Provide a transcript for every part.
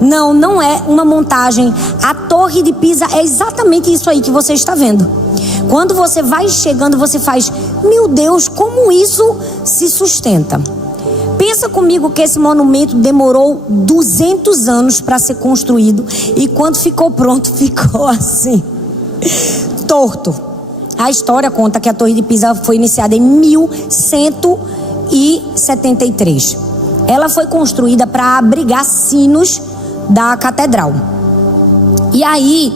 Não, não é uma montagem. A Torre de Pisa é exatamente isso aí que você está vendo. Quando você vai chegando, você faz: meu Deus, como isso se sustenta? Pensa comigo que esse monumento demorou 200 anos para ser construído, e quando ficou pronto, ficou assim, torto. A história conta que a Torre de Pisa foi iniciada em 1173. Ela foi construída para abrigar sinos da catedral. E aí,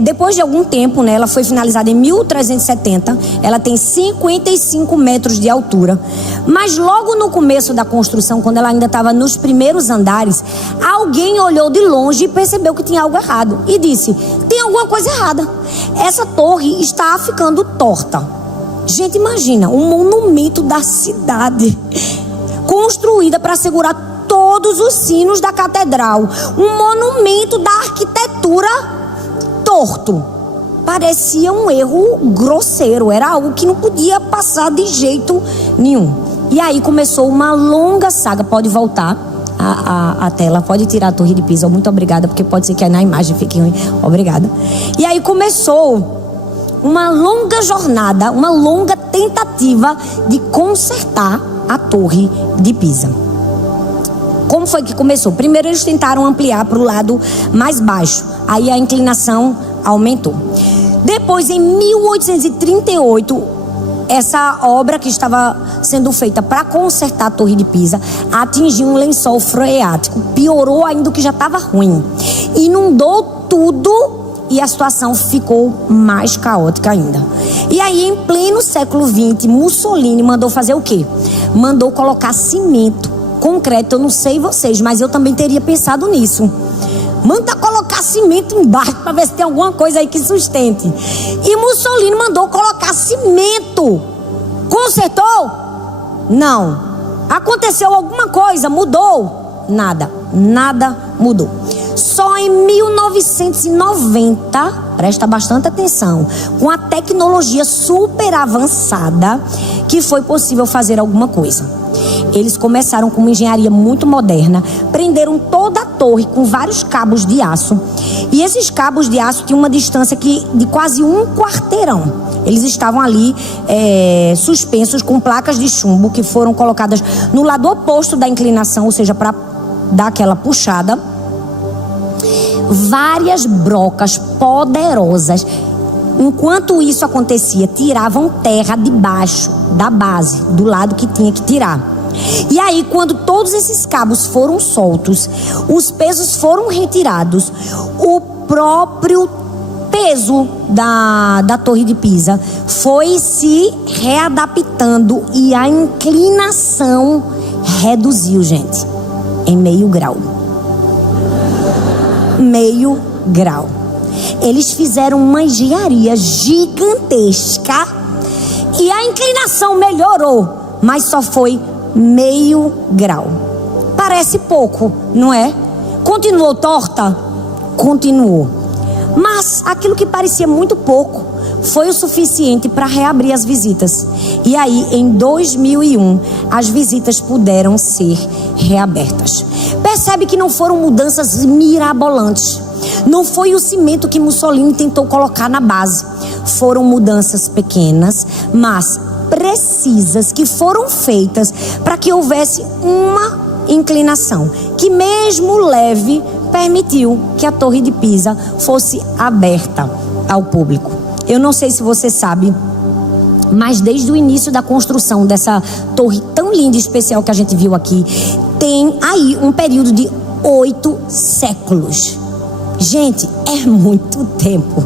depois de algum tempo, né, ela foi finalizada em 1370. Ela tem 55 metros de altura. Mas logo no começo da construção, quando ela ainda estava nos primeiros andares, alguém olhou de longe e percebeu que tinha algo errado. E disse: tem alguma coisa errada. Essa torre está ficando torta. Gente, imagina, um monumento da cidade, construída para segurar todos os sinos da catedral. Um monumento da arquitetura torto. Parecia um erro grosseiro. Era algo que não podia passar de jeito nenhum. E aí começou uma longa saga. Pode voltar a tela, pode tirar a Torre de Pisa. Muito obrigada, porque pode ser que aí na imagem fique ruim. Obrigada. E aí começou uma longa jornada, uma longa tentativa de consertar a Torre de Pisa. Como foi que começou? Primeiro eles tentaram ampliar para o lado mais baixo. Aí a inclinação aumentou. Depois, em 1838, essa obra que estava sendo feita para consertar a Torre de Pisa atingiu um lençol freático. Piorou ainda o que já estava ruim. Inundou tudo e a situação ficou mais caótica ainda. E aí, em pleno século XX, Mussolini mandou fazer o quê? Mandou colocar cimento, concreto. Eu não sei vocês, mas eu também teria pensado nisso. Manda colocar cimento embaixo para ver se tem alguma coisa aí que sustente. E Mussolini mandou colocar cimento. Consertou? Não. Aconteceu alguma coisa? Mudou? Nada. Nada mudou. Só em 1990, presta bastante atenção, com a tecnologia super avançada, que foi possível fazer alguma coisa. Eles começaram com uma engenharia muito moderna, prenderam toda a torre com vários cabos de aço. E esses cabos de aço tinham uma distância de quase um quarteirão. Eles estavam ali suspensos com placas de chumbo que foram colocadas no lado oposto da inclinação, ou seja, para dar aquela puxada. Várias brocas poderosas. Enquanto isso acontecia, tiravam terra debaixo da base, do lado que tinha que tirar. E aí, quando todos esses cabos foram soltos, os pesos foram retirados, o próprio peso da Torre de Pisa foi se readaptando e a inclinação reduziu, gente, em meio grau. Meio grau. Eles fizeram uma engenharia gigantesca e a inclinação melhorou, mas só foi meio grau. Parece pouco, não é? Continuou torta? Continuou. Mas aquilo que parecia muito pouco foi o suficiente para reabrir as visitas. E aí, em 2001, as visitas puderam ser reabertas. Percebe que não foram mudanças mirabolantes. Não foi o cimento que Mussolini tentou colocar na base. Foram mudanças pequenas, mas precisas, que foram feitas para que houvesse uma inclinação, que mesmo leve permitiu que a Torre de Pisa fosse aberta ao público. Eu não sei se você sabe, mas desde o início da construção dessa torre tão linda e especial que a gente viu aqui, tem aí um período de 8 séculos. Gente, é muito tempo.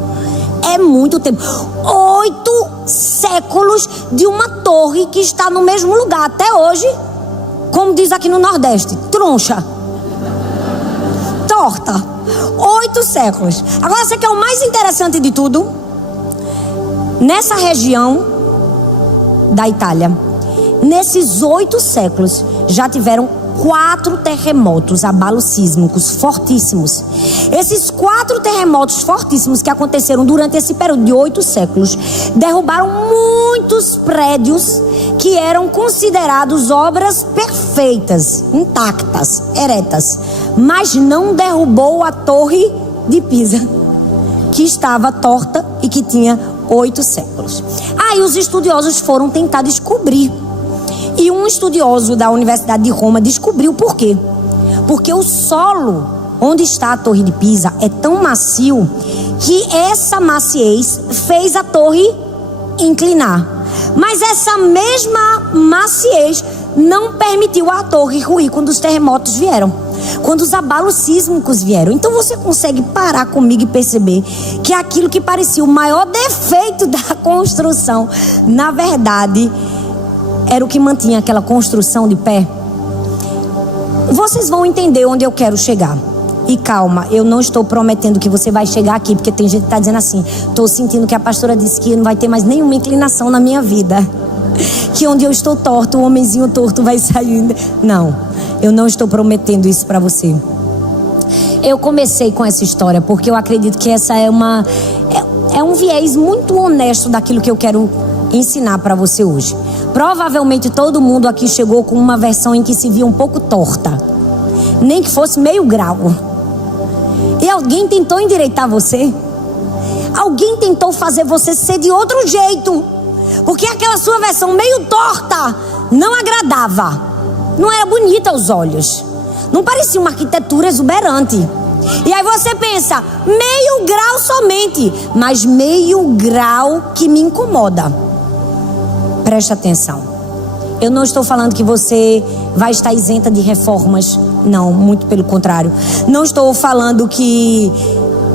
É muito tempo. 8 séculos de uma torre que está no mesmo lugar até hoje, como diz aqui no Nordeste, troncha, torta. 8 séculos. Agora, você quer o mais interessante de tudo? Nessa região da Itália, nesses 8 séculos, já tiveram 4 terremotos, abalos sísmicos fortíssimos. Esses 4 terremotos fortíssimos que aconteceram durante esse período de 8 séculos derrubaram muitos prédios que eram considerados obras perfeitas, intactas, eretas. mas não derrubou a Torre de Pisa, que estava torta e que tinha 8 séculos. Aí os estudiosos foram tentar descobrir. E um estudioso da Universidade de Roma descobriu por quê. Porque o solo onde está a Torre de Pisa é tão macio que essa maciez fez a torre inclinar. Mas essa mesma maciez não permitiu a torre ruir quando os terremotos vieram, quando os abalos sísmicos vieram. Então você consegue parar comigo e perceber que aquilo que parecia o maior defeito da construção, na verdade, era o que mantinha aquela construção de pé. Vocês vão entender onde eu quero chegar. E calma, eu não estou prometendo que você vai chegar aqui, porque tem gente que está dizendo assim: estou sentindo que a pastora disse que não vai ter mais nenhuma inclinação na minha vida, que onde eu estou torto, o homenzinho torto vai sair. Não, eu não estou prometendo isso para você. Eu comecei com essa história porque eu acredito que essa é um viés muito honesto daquilo que eu quero ensinar para você hoje. Provavelmente todo mundo aqui chegou com uma versão em que se via um pouco torta, nem que fosse meio grau. E alguém tentou endireitar você. Alguém tentou fazer você ser de outro jeito, porque aquela sua versão meio torta não agradava, não era bonita aos olhos, não parecia uma arquitetura exuberante. E aí você pensa, meio grau somente, mas meio grau que me incomoda. Preste atenção. Eu não estou falando que você vai estar isenta de reformas. Não, muito pelo contrário. Não estou falando que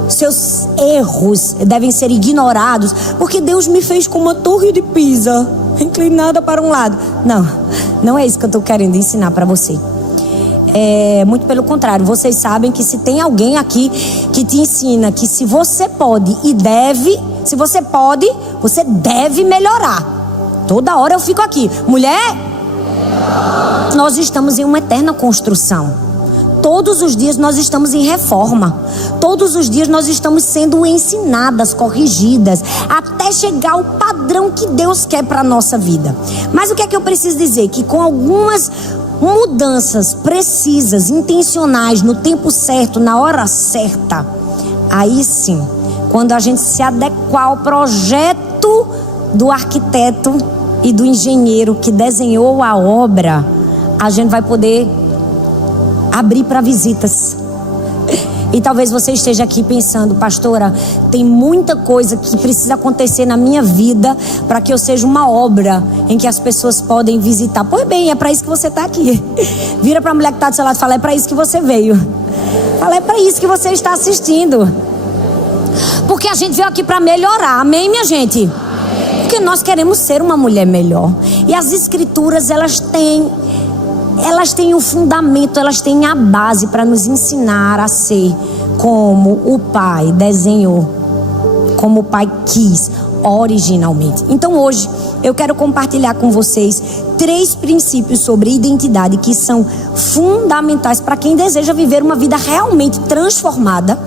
seus erros devem ser ignorados, porque Deus me fez como uma torre de Pisa, inclinada para um lado. Não, não é isso que eu estou querendo ensinar para você. Muito pelo contrário. Vocês sabem que se tem alguém aqui que te ensina que se você pode e deve, se você pode, você deve melhorar. Toda hora eu fico aqui, mulher, nós estamos em uma eterna construção. Todos os dias nós estamos em reforma. Todos os dias nós estamos sendo ensinadas, corrigidas, até chegar ao padrão que Deus quer para a nossa vida. Mas o que é que eu preciso dizer? Que com algumas mudanças precisas, intencionais, no tempo certo, na hora certa, aí sim, quando a gente se adequar ao projeto do arquiteto e do engenheiro que desenhou a obra, a gente vai poder abrir para visitas. E talvez você esteja aqui pensando: pastora, tem muita coisa que precisa acontecer na minha vida para que eu seja uma obra em que as pessoas podem visitar. Pois bem, é para isso que você está aqui. Vira para a mulher que está do seu lado e fala: é para isso que você veio. Fala: é para isso que você está assistindo. Porque a gente veio aqui para melhorar. Amém, minha gente? Porque nós queremos ser uma mulher melhor. E as escrituras, elas têm o fundamento, elas têm a base para nos ensinar a ser como o Pai desenhou, como o Pai quis originalmente. Então hoje eu quero compartilhar com vocês 3 princípios sobre identidade que são fundamentais para quem deseja viver uma vida realmente transformada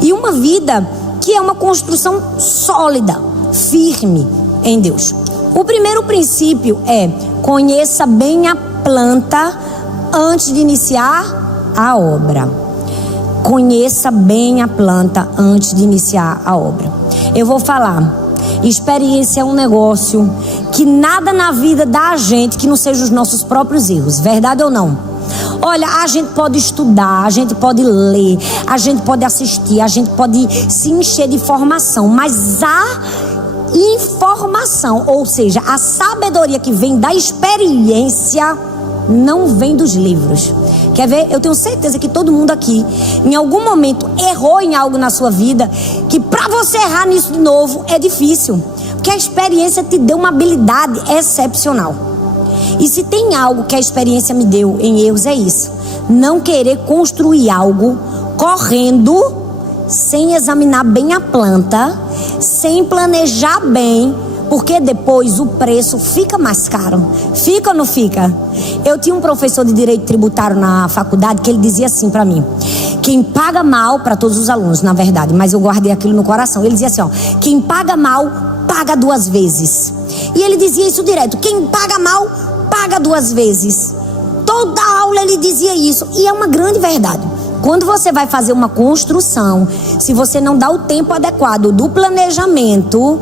e uma vida que é uma construção sólida, firme em Deus. O primeiro princípio é: conheça bem a planta antes de iniciar a obra. Conheça bem a planta antes de iniciar a obra. Eu vou falar, experiência é um negócio que nada na vida dá a gente que não seja os nossos próprios erros, verdade ou não? Olha, a gente pode estudar, a gente pode ler, a gente pode assistir, a gente pode se encher de informação, mas a informação, ou seja, a sabedoria que vem da experiência, não vem dos livros. Quer ver? Eu tenho certeza que todo mundo aqui em algum momento errou em algo na sua vida, que para você errar nisso de novo é difícil, porque a experiência te deu uma habilidade excepcional. E se tem algo que a experiência me deu em erros, é isso: não querer construir algo correndo, sem examinar bem a planta, sem planejar bem, porque depois o preço fica mais caro. Fica ou não fica? Eu tinha um professor de direito tributário na faculdade que ele dizia assim para mim: quem paga mal, para todos os alunos na verdade, mas eu guardei aquilo no coração, ele dizia assim, ó: quem paga mal, paga 2 vezes. E ele dizia isso direto: quem paga mal, paga 2 vezes. Toda aula ele dizia isso, e é uma grande verdade. Quando você vai fazer uma construção, se você não dá o tempo adequado do planejamento,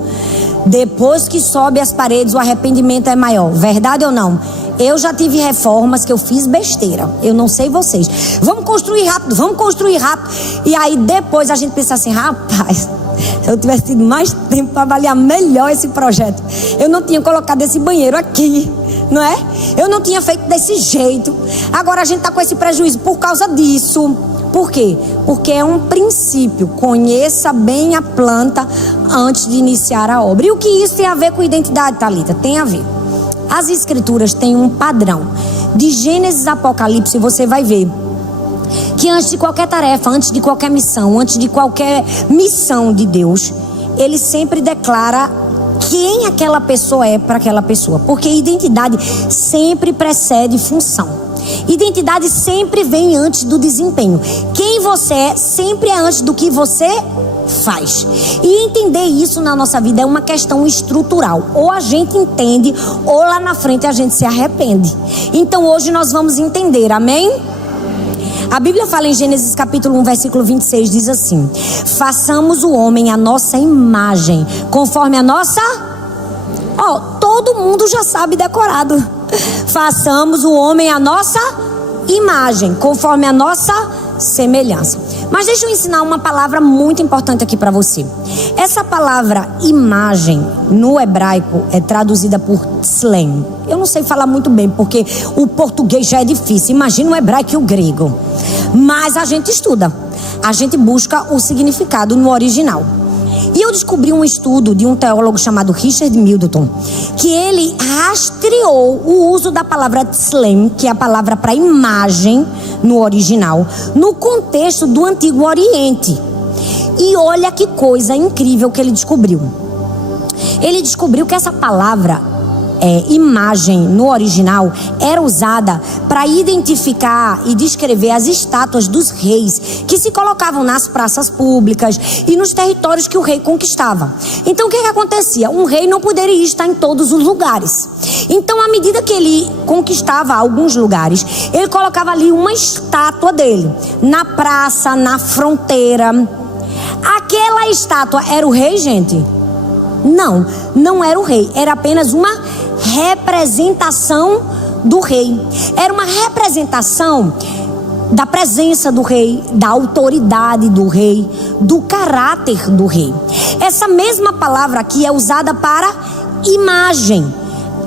depois que sobe as paredes, o arrependimento é maior. Verdade ou não? Eu já tive reformas que eu fiz besteira. Eu não sei vocês. Vamos construir rápido, vamos construir rápido. E aí depois a gente pensa assim, rapaz, se eu tivesse tido mais tempo para avaliar melhor esse projeto, eu não tinha colocado esse banheiro aqui, não é? Eu não tinha feito desse jeito. Agora a gente está com esse prejuízo por causa disso. Por quê? Porque é um princípio. Conheça bem a planta antes de iniciar a obra. E o que isso tem a ver com identidade, Thalita? Tem a ver. As escrituras têm um padrão. De Gênesis a Apocalipse você vai ver que antes de qualquer tarefa, antes de qualquer missão, antes de qualquer missão de Deus, ele sempre declara quem aquela pessoa é para aquela pessoa. Porque identidade sempre precede função. Identidade sempre vem antes do desempenho. Quem você é sempre é antes do que você faz. E entender isso na nossa vida é uma questão estrutural. Ou a gente entende, ou lá na frente a gente se arrepende. Então hoje nós vamos entender, amém? A Bíblia fala em Gênesis capítulo 1, versículo 26, diz assim: façamos o homem à nossa imagem, conforme a nossa... todo mundo já sabe decorado. Façamos o homem à nossa imagem, conforme a nossa semelhança. Mas deixa eu ensinar uma palavra muito importante aqui para você. Essa palavra imagem, no hebraico, é traduzida por tselem. Eu não sei falar muito bem, porque o português já é difícil. Imagina o hebraico e o grego. Mas a gente estuda. A gente busca o significado no original. E eu descobri um estudo de um teólogo chamado Richard Middleton, que ele rastreou o uso da palavra tselem, que é a palavra para imagem no original, no contexto do Antigo Oriente. E olha que coisa incrível que ele descobriu. Ele descobriu que essa palavra imagem no original era usada para identificar e descrever as estátuas dos reis que se colocavam nas praças públicas e nos territórios que o rei conquistava. Então o que acontecia? Um rei não poderia estar em todos os lugares. Então, à medida que ele conquistava alguns lugares, ele colocava ali uma estátua dele na praça, na fronteira. Aquela estátua era o rei, gente? Não, não era o rei. Era apenas uma representação do rei. Era uma representação da presença do rei, da autoridade do rei, do caráter do rei. Essa mesma palavra aqui é usada para imagem.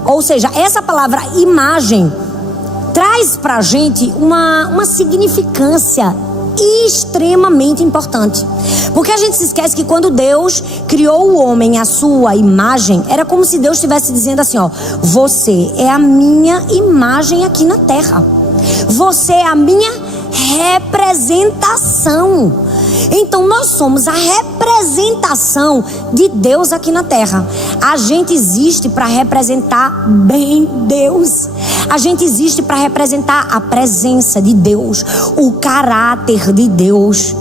Ou seja, essa palavra imagem traz pra gente uma significância extremamente importante. Porque a gente se esquece que quando Deus criou o homem à sua imagem, era como se Deus estivesse dizendo assim, você é a minha imagem aqui na terra. Você é a minha representação. Então nós somos a representação de Deus aqui na terra. A gente existe para representar bem Deus. A gente existe para representar a presença de Deus, o caráter de Deus,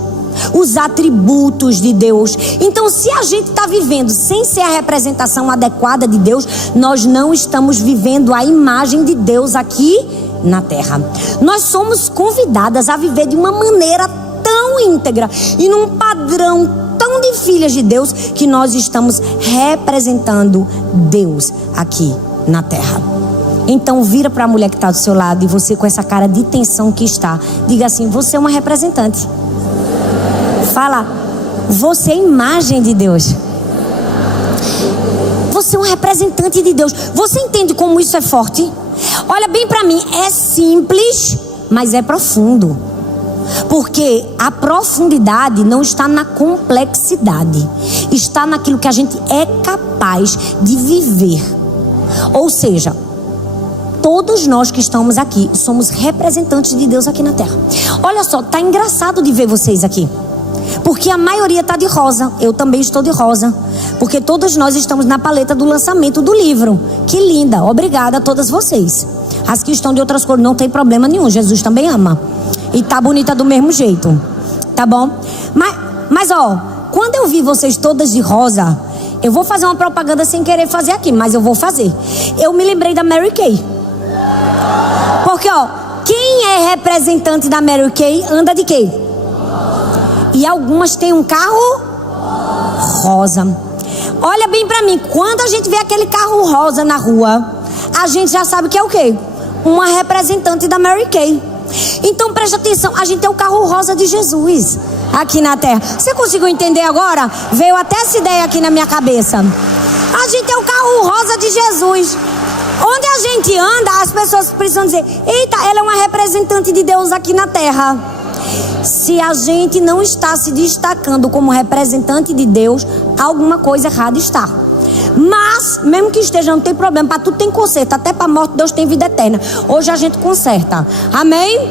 os atributos de Deus. Então, se a gente está vivendo sem ser a representação adequada de Deus, nós não estamos vivendo a imagem de Deus aqui na terra. Nós somos convidadas a viver de uma maneira tão íntegra e num padrão tão de filhas de Deus, que nós estamos representando Deus aqui na terra. Então vira para a mulher que está do seu lado, e você com essa cara de tensão que está, diga assim: você é uma representante. Fala: você é imagem de Deus. Você é um representante de Deus. Você entende como isso é forte? Olha bem para mim, é simples, mas é profundo. Porque a profundidade não está na complexidade, está naquilo que a gente é capaz de viver. Ou seja, todos nós que estamos aqui somos representantes de Deus aqui na terra. Olha só, tá engraçado de ver vocês aqui, porque a maioria tá de rosa. Eu também estou de rosa, porque todos nós estamos na paleta do lançamento do livro. Que linda, obrigada a todas vocês. As que estão de outras cores não tem problema nenhum, Jesus também ama. E tá bonita do mesmo jeito, tá bom? Mas quando eu vi vocês todas de rosa, eu vou fazer uma propaganda sem querer fazer aqui, mas eu vou fazer. Eu me lembrei da Mary Kay. Porque quem é representante da Mary Kay anda de quê? E algumas têm um carro rosa. Olha bem pra mim, quando a gente vê aquele carro rosa na rua, a gente já sabe que é o quê? Uma representante da Mary Kay. Então presta atenção, a gente é o carro rosa de Jesus aqui na terra. Você conseguiu entender agora? Veio até essa ideia aqui na minha cabeça. A gente é o carro rosa de Jesus. Onde a gente anda, as pessoas precisam dizer: eita, ela é uma representante de Deus aqui na terra. Se a gente não está se destacando como representante de Deus, alguma coisa errada está. Mas, mesmo que esteja, não tem problema. Para tudo tem conserto. Até para a morte Deus tem vida eterna. Hoje a gente conserta. Amém?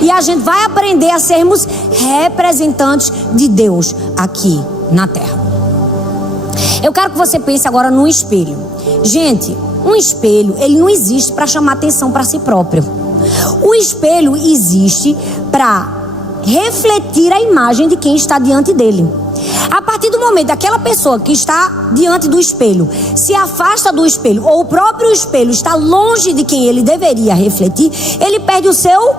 E a gente vai aprender a sermos representantes de Deus aqui na terra. Eu quero que você pense agora num espelho. Gente, um espelho, ele não existe para chamar atenção para si próprio. O espelho existe para refletir a imagem de quem está diante dele. A partir do momento que aquela pessoa que está diante do espelho se afasta do espelho, ou o próprio espelho está longe de quem ele deveria refletir, ele perde o seu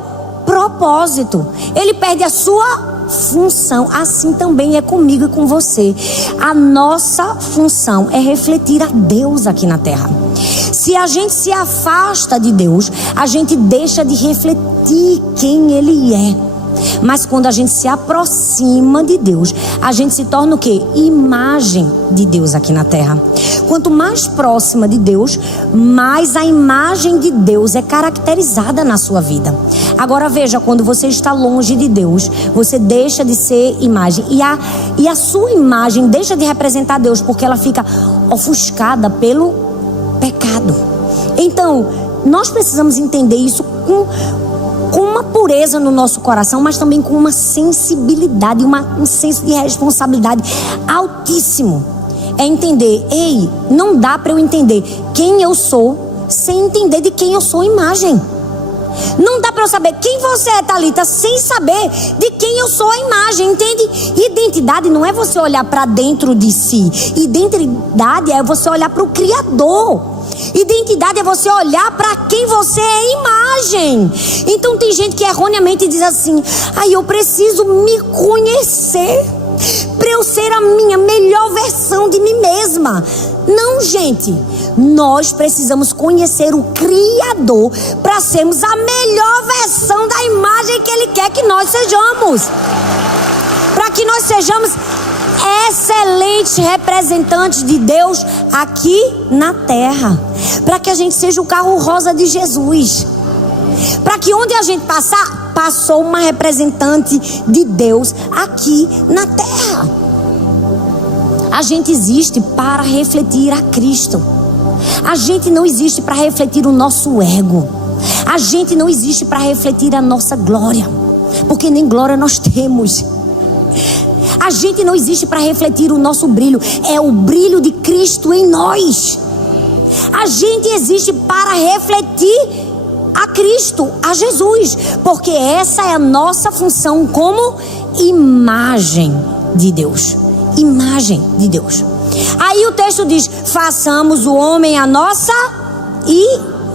propósito, ele perde a sua função. Assim também é comigo e com você. A nossa função é refletir a Deus aqui na terra. Se a gente se afasta de Deus, a gente deixa de refletir quem Ele é. Mas quando a gente se aproxima de Deus, a gente se torna o quê? Imagem de Deus aqui na terra. Quanto mais próxima de Deus, mais a imagem de Deus é caracterizada na sua vida. Agora veja, quando você está longe de Deus, você deixa de ser imagem. E a sua imagem deixa de representar Deus, porque ela fica ofuscada pelo pecado. Então, nós precisamos entender isso com uma pureza no nosso coração, mas também com uma sensibilidade, um senso de responsabilidade altíssimo. É entender, ei, não dá para eu entender quem eu sou sem entender de quem eu sou imagem. Não dá para eu saber quem você é, Thalita, sem saber de quem eu sou a imagem, entende? Identidade não é você olhar para dentro de si. Identidade é você olhar para o Criador. Identidade é você olhar para quem você é imagem. Então tem gente que erroneamente diz assim: eu preciso me conhecer para eu ser a minha melhor versão de mim mesma. Não, gente, nós precisamos conhecer o Criador para sermos a melhor versão da imagem que Ele quer que nós sejamos, para que nós sejamos excelentes representantes de Deus aqui na terra, para que a gente seja o carro rosa de Jesus, para que onde a gente passar, passou uma representante de Deus aqui na terra. A gente existe para refletir a Cristo. A gente não existe para refletir o nosso ego. A gente não existe para refletir a nossa glória, porque nem glória nós temos. A gente não existe para refletir o nosso brilho, é o brilho de Cristo em nós. A gente existe para refletir a Cristo, a Jesus, porque essa é a nossa função como imagem de Deus. Imagem de Deus. Aí o texto diz: façamos o homem a nossa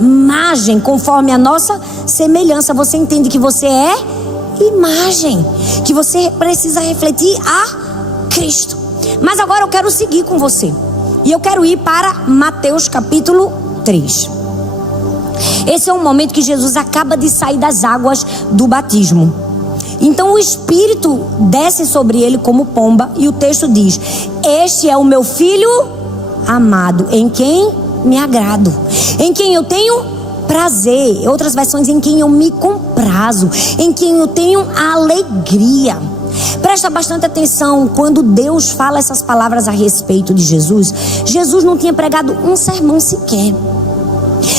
imagem, conforme a nossa semelhança. Você entende que você é imagem, que você precisa refletir a Cristo. Mas agora eu quero seguir com você, e eu quero ir para Mateus capítulo 3. Esse é um momento que Jesus acaba de sair das águas do batismo. Então o Espírito desce sobre ele como pomba, e o texto diz: este é o meu filho amado, em quem me agrado, em quem eu tenho prazer. Outras versões: em quem eu me comprazo, em quem eu tenho alegria. Presta bastante atenção quando Deus fala essas palavras a respeito de Jesus. Jesus não tinha pregado um sermão sequer.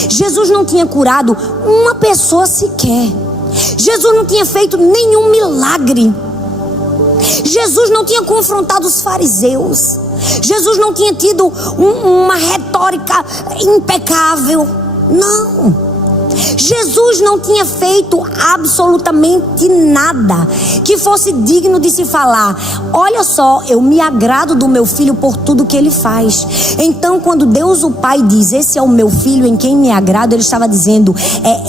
Jesus não tinha curado uma pessoa sequer. Jesus não tinha feito nenhum milagre. Jesus não tinha confrontado os fariseus. Jesus não tinha tido uma retórica impecável. Não. Jesus não tinha feito absolutamente nada que fosse digno de se falar: olha só, eu me agrado do meu filho por tudo que ele faz. Então, quando Deus o Pai diz: esse é o meu filho em quem me agrado, ele estava dizendo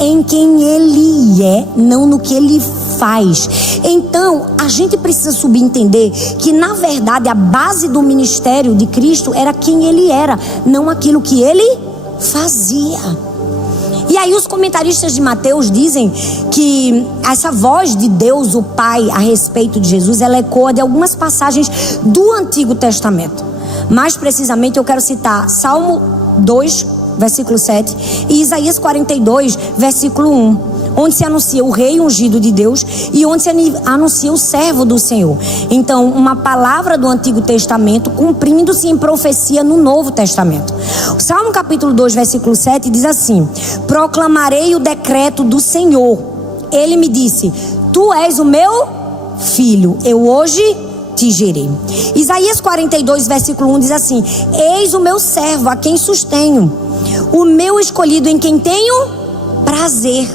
em quem ele é, não no que ele faz. Então, a gente precisa subentender que, na verdade, a base do ministério de Cristo era quem ele era, não aquilo que ele fazia. E aí os comentaristas de Mateus dizem que essa voz de Deus, o Pai, a respeito de Jesus, ela ecoa de algumas passagens do Antigo Testamento. Mais precisamente, eu quero citar Salmo 2, versículo 7, e Isaías 42, versículo 1, onde se anuncia o rei ungido de Deus e onde se anuncia o servo do Senhor. Então, uma palavra do Antigo Testamento cumprindo-se em profecia no Novo Testamento. O Salmo capítulo 2, versículo 7 diz assim: proclamarei o decreto do Senhor. Ele me disse: tu és o meu filho, eu hoje te gerei. Isaías 42, versículo 1 diz assim: eis o meu servo, a quem sustenho, o meu escolhido, em quem tenho prazer.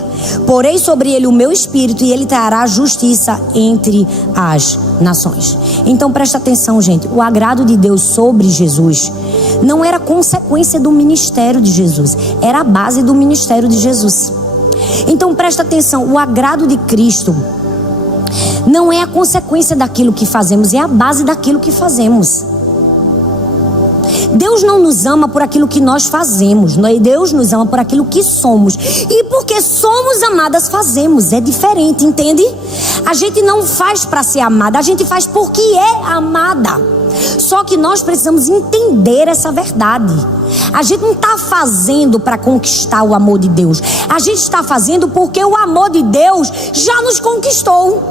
Porei sobre ele o meu espírito e ele trará justiça entre as nações. Então presta atenção, gente. O agrado de Deus sobre Jesus não era consequência do ministério de Jesus, era a base do ministério de Jesus. Então presta atenção, o agrado de Cristo não é a consequência daquilo que fazemos, é a base daquilo que fazemos. Deus não nos ama por aquilo que nós fazemos, Deus nos ama por aquilo que somos. E porque somos amadas, fazemos. É diferente, entende? A gente não faz para ser amada, a gente faz porque é amada. Só que nós precisamos entender essa verdade. A gente não está fazendo para conquistar o amor de Deus, a gente está fazendo porque o amor de Deus já nos conquistou.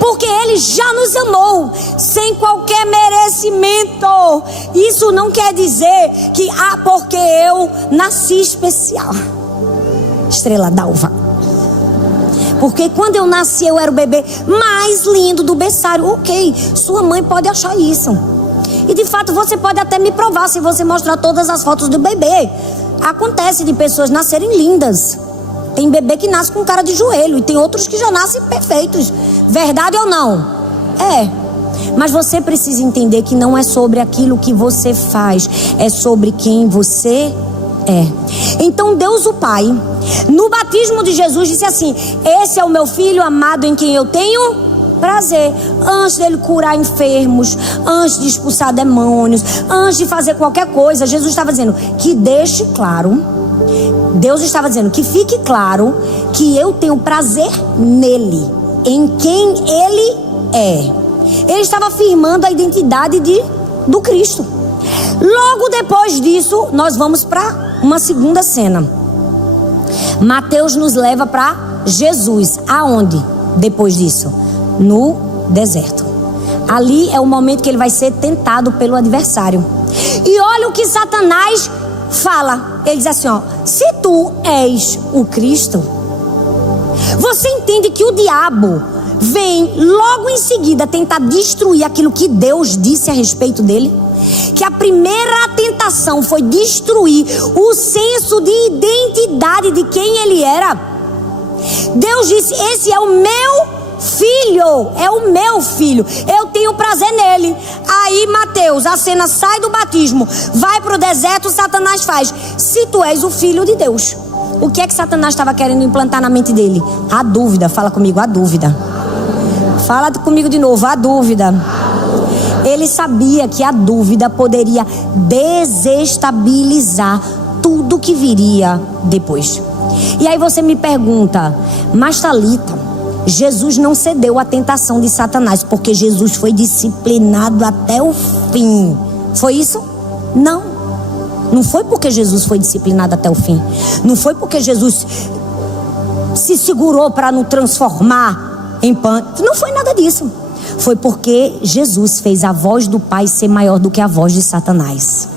Porque Ele já nos amou sem qualquer merecimento. Isso não quer dizer que porque eu nasci especial, estrela d'alva. Porque quando eu nasci eu era o bebê mais lindo do berçário. Ok, sua mãe pode achar isso. E de fato você pode até me provar se você mostrar todas as fotos do bebê. Acontece de pessoas nascerem lindas. Tem bebê que nasce com cara de joelho e tem outros que já nascem perfeitos. Verdade ou não? É. Mas você precisa entender que não é sobre aquilo que você faz, é sobre quem você é. Então Deus o Pai, no batismo de Jesus, disse assim: esse é o meu filho amado em quem eu tenho prazer. Antes dele curar enfermos, antes de expulsar demônios, antes de fazer qualquer coisa, Jesus estava dizendo que deixe claro, Deus estava dizendo que fique claro que eu tenho prazer nele, em quem ele é. Ele estava afirmando a identidade do Cristo. Logo depois disso, nós vamos para uma segunda cena. Mateus nos leva para Jesus. Aonde? Depois disso? No deserto. Ali é o momento que ele vai ser tentado pelo adversário. E olha o que Satanás fala. Ele diz assim, ó: se tu és o Cristo. Você entende que o diabo vem logo em seguida tentar destruir aquilo que Deus disse a respeito dele? Que a primeira tentação foi destruir o senso de identidade de quem ele era. Deus disse: esse é o meu filho, é o meu filho, eu tenho prazer nele. Aí Mateus, a cena sai do batismo, vai para o deserto. Satanás faz: se tu és o filho de Deus. O que é que Satanás estava querendo implantar na mente dele? A dúvida. Fala comigo, a dúvida. Fala comigo de novo, a dúvida. Ele sabia que a dúvida poderia desestabilizar tudo que viria depois. E aí você me pergunta: mas Thalita, Jesus não cedeu à tentação de Satanás porque Jesus foi disciplinado até o fim. Foi isso? Não. Não foi porque Jesus foi disciplinado até o fim. Não foi porque Jesus se segurou para não transformar em pão. Não foi nada disso. Foi porque Jesus fez a voz do Pai ser maior do que a voz de Satanás.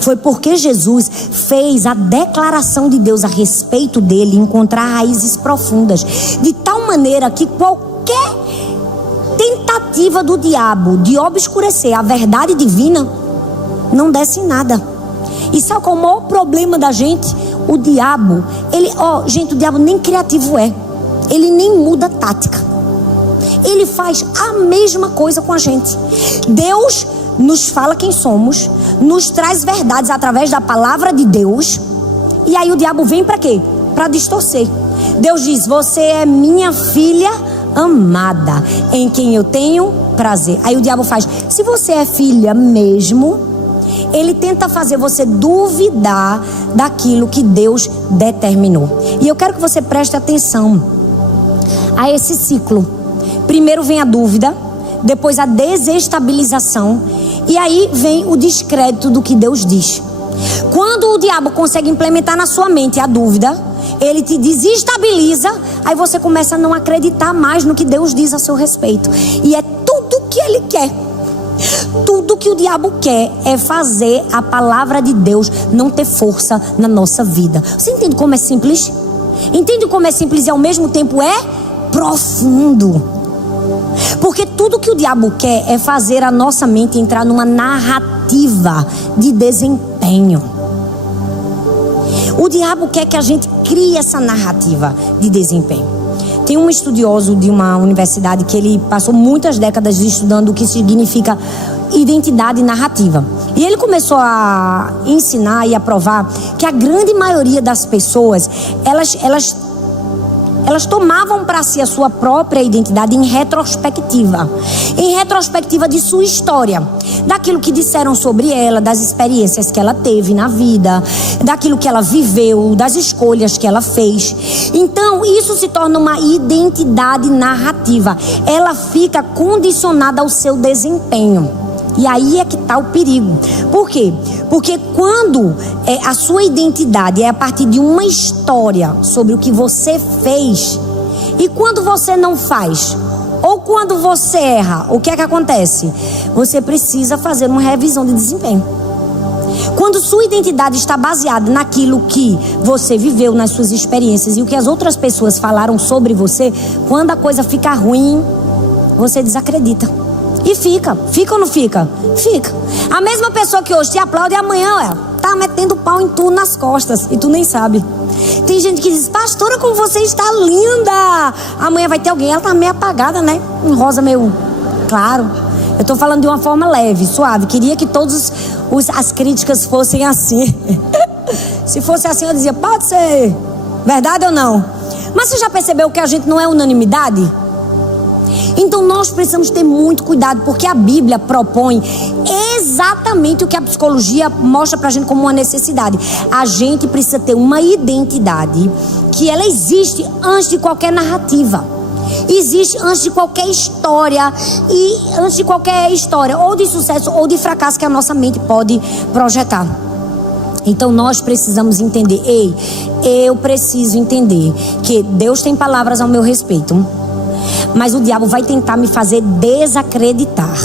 Foi porque Jesus fez a declaração de Deus a respeito dele encontrar raízes profundas, de tal maneira que qualquer tentativa do diabo de obscurecer a verdade divina não desce em nada. E sabe qual é o maior problema da gente? O diabo, gente, o diabo nem criativo é. Ele nem muda tática. Ele faz a mesma coisa com a gente. Deus nos fala quem somos, nos traz verdades através da palavra de Deus. E aí o diabo vem para quê? Para distorcer. Deus diz: você é minha filha amada, em quem eu tenho prazer. Aí o diabo faz: se você é filha mesmo, ele tenta fazer você duvidar daquilo que Deus determinou. E eu quero que você preste atenção a esse ciclo. Primeiro vem a dúvida, depois a desestabilização, e aí vem o descrédito do que Deus diz. Quando o diabo consegue implementar na sua mente a dúvida, ele te desestabiliza, aí você começa a não acreditar mais no que Deus diz a seu respeito. E é tudo que ele quer. Tudo que o diabo quer é fazer a palavra de Deus não ter força na nossa vida. Você entende como é simples? Entende como é simples e ao mesmo tempo é profundo? Porque tudo que o diabo quer é fazer a nossa mente entrar numa narrativa de desempenho. O diabo quer que a gente crie essa narrativa de desempenho. Tem um estudioso de uma universidade que ele passou muitas décadas estudando o que significa identidade narrativa. E ele começou a ensinar e a provar que a grande maioria das pessoas, elas tomavam para si a sua própria identidade em retrospectiva de sua história, daquilo que disseram sobre ela, das experiências que ela teve na vida, daquilo que ela viveu, das escolhas que ela fez. Então isso se torna uma identidade narrativa. Ela fica condicionada ao seu desempenho. E aí é que está o perigo. Por quê? Porque quando a sua identidade é a partir de uma história sobre o que você fez, e quando você não faz, ou quando você erra, o que é que acontece? Você precisa fazer uma revisão de desempenho. Quando sua identidade está baseada naquilo que você viveu, nas suas experiências e o que as outras pessoas falaram sobre você, quando a coisa fica ruim, você desacredita. E fica ou não fica? Fica. A mesma pessoa que hoje te aplaude, amanhã tá metendo pau em tu nas costas e tu nem sabe. Tem gente que diz: pastora, como você está linda. Amanhã vai ter alguém, ela tá meio apagada, né? Um rosa meio claro. Eu tô falando de uma forma leve, suave. Queria que todas as críticas fossem assim. Se fosse assim, eu dizia: pode ser verdade ou não. Mas você já percebeu que a gente não é unanimidade? Então nós precisamos ter muito cuidado, porque a Bíblia propõe exatamente o que a psicologia mostra pra gente como uma necessidade. A gente precisa ter uma identidade que ela existe antes de qualquer narrativa. Existe antes de qualquer história, e antes de qualquer história ou de sucesso ou de fracasso que a nossa mente pode projetar. Então nós precisamos entender, eu preciso entender que Deus tem palavras ao meu respeito, mas o diabo vai tentar me fazer desacreditar.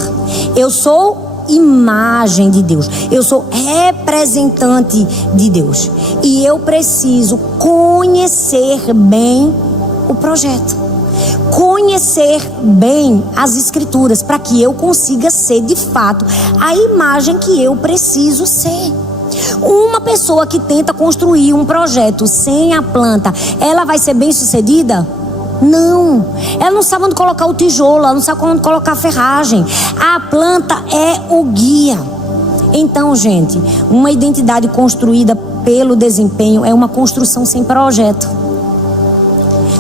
Eu sou imagem de Deus, eu sou representante de Deus, e eu preciso conhecer bem o projeto, conhecer bem as escrituras, para que eu consiga ser de fato a imagem que eu preciso ser. Uma pessoa que tenta construir um projeto sem a planta, ela vai ser bem sucedida? Não, ela não sabe onde colocar o tijolo, ela não sabe onde colocar a ferragem. A planta é o guia. Então, gente, uma identidade construída pelo desempenho é uma construção sem projeto.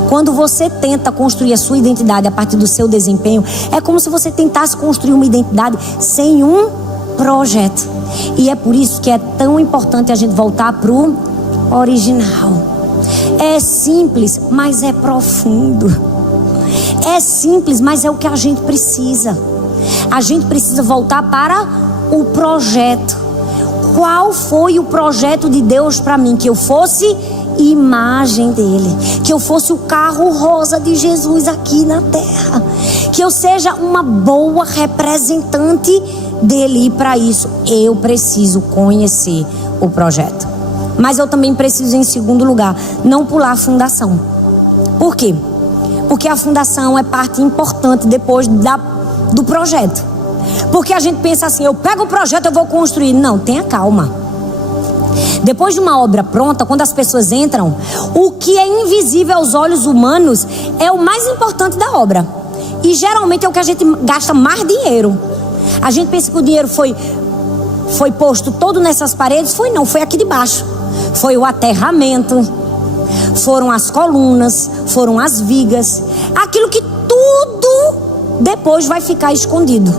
Quando você tenta construir a sua identidade a partir do seu desempenho, é como se você tentasse construir uma identidade sem um projeto. E é por isso que é tão importante a gente voltar pro original. É simples, mas é profundo. É simples, mas é o que a gente precisa. A gente precisa voltar para o projeto. Qual foi o projeto de Deus para mim? Que eu fosse imagem dele, que eu fosse o carro rosa de Jesus aqui na terra, que eu seja uma boa representante dele. E para isso eu preciso conhecer o projeto. Mas eu também preciso, em segundo lugar, não pular a fundação. Por quê? Porque a fundação é parte importante depois do projeto. Porque a gente pensa assim: eu pego o projeto, eu vou construir. Não, tenha calma. Depois de uma obra pronta, quando as pessoas entram, o que é invisível aos olhos humanos é o mais importante da obra. E geralmente é o que a gente gasta mais dinheiro. A gente pensa que o dinheiro foi posto todo nessas paredes. Não, foi aqui de baixo. Foi o aterramento, foram as colunas, foram as vigas. Aquilo que tudo depois vai ficar escondido.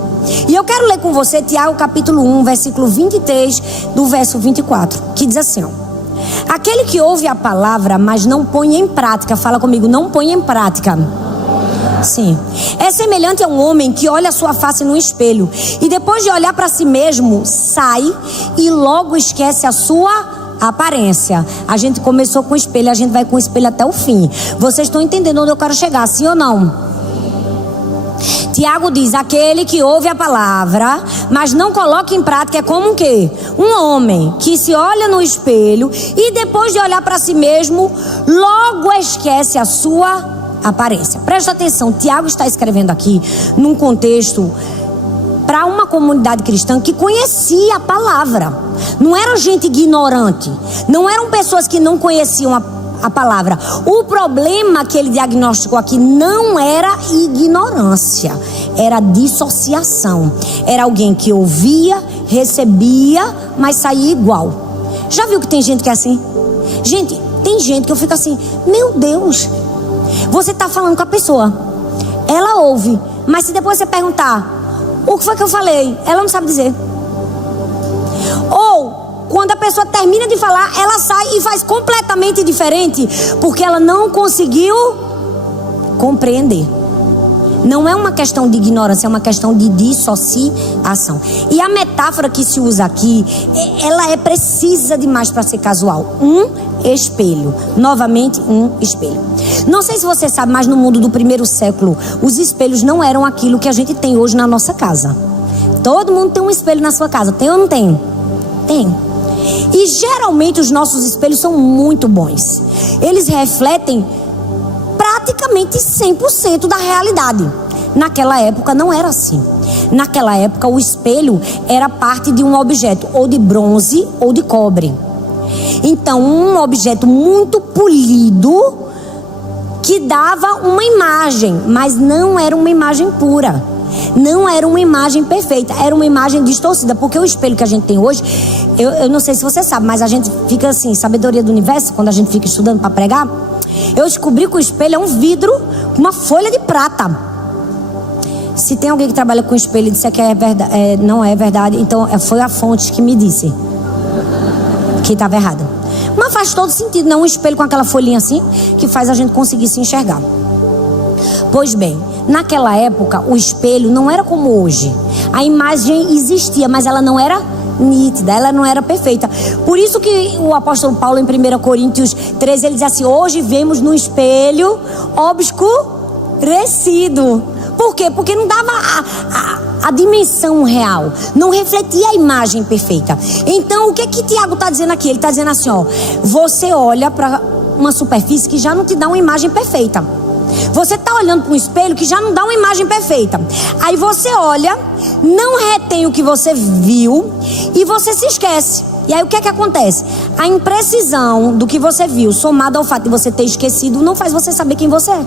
E eu quero ler com você Tiago capítulo 1, versículo 23, do verso 24, que diz assim, ó: aquele que ouve a palavra, mas não põe em prática, fala comigo, não põe em prática. Sim, é semelhante a um homem que olha a sua face no espelho e depois de olhar para si mesmo, sai e logo esquece a sua aparência. A gente começou com o espelho, a gente vai com o espelho até o fim. Vocês estão entendendo onde eu quero chegar, sim ou não? Tiago diz, aquele que ouve a palavra, mas não coloca em prática, é como o quê? Um homem que se olha no espelho e depois de olhar para si mesmo, logo esquece a sua aparência. Presta atenção, Tiago está escrevendo aqui num contexto para uma comunidade cristã que conhecia a palavra. Não era gente ignorante, não eram pessoas que não conheciam a palavra. O problema que ele diagnosticou aqui não era ignorância, era dissociação. Era alguém que ouvia, recebia, mas saía igual. Já viu que tem gente que é assim? Gente, tem gente que eu fico assim, meu Deus, você está falando com a pessoa, ela ouve, mas se depois você perguntar, o que foi que eu falei? Ela não sabe dizer. Ou quando a pessoa termina de falar, ela sai e faz completamente diferente, porque ela não conseguiu compreender. Não é uma questão de ignorância, é uma questão de dissociação. E a metáfora que se usa aqui, ela é precisa demais para ser casual. Um espelho, novamente um espelho. Não sei se você sabe, mas no mundo do primeiro século, os espelhos não eram aquilo que a gente tem hoje na nossa casa. Todo mundo tem um espelho na sua casa, tem ou não tem? Tem. E geralmente os nossos espelhos são muito bons. Eles refletem praticamente 100% da realidade. Naquela época não era assim. Naquela época o espelho era parte de um objeto ou de bronze ou de cobre. Então um objeto muito polido que dava uma imagem, mas não era uma imagem pura. Não era uma imagem perfeita, era uma imagem distorcida. Porque o espelho que a gente tem hoje, eu não sei se você sabe, mas a gente fica assim, sabedoria do universo, quando a gente fica estudando para pregar. Eu descobri que o espelho é um vidro com uma folha de prata. Se tem alguém que trabalha com espelho e disser que é verdade, não é verdade, então foi a fonte que me disse que estava errado. Mas faz todo sentido, não? Um espelho com aquela folhinha assim, que faz a gente conseguir se enxergar. Pois bem, naquela época o espelho não era como hoje. A imagem existia, mas ela não era nítida, ela não era perfeita. Por isso que o apóstolo Paulo, em 1 Coríntios 13, ele diz assim: hoje vemos no espelho obscurecido. Por quê? Porque não dava a dimensão real, não refletia a imagem perfeita. Então o que Tiago está dizendo aqui? Ele está dizendo assim, ó, você olha para uma superfície que já não te dá uma imagem perfeita. Você está olhando para um espelho que já não dá uma imagem perfeita. Aí você olha, não retém o que você viu e você se esquece. E aí o que acontece? A imprecisão do que você viu, somado ao fato de você ter esquecido, não faz você saber quem você é.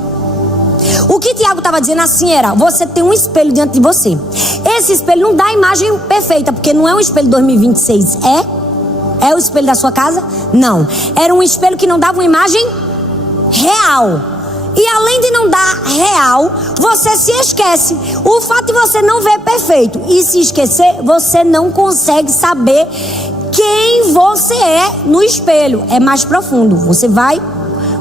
O que Tiago estava dizendo assim era: você tem um espelho diante de você. Esse espelho não dá a imagem perfeita, porque não é um espelho 2026. É o espelho da sua casa? Não. Era um espelho que não dava uma imagem real. E além de não dar real, você se esquece. O fato de você não ver perfeito e se esquecer, você não consegue saber quem você é no espelho. É mais profundo. Você vai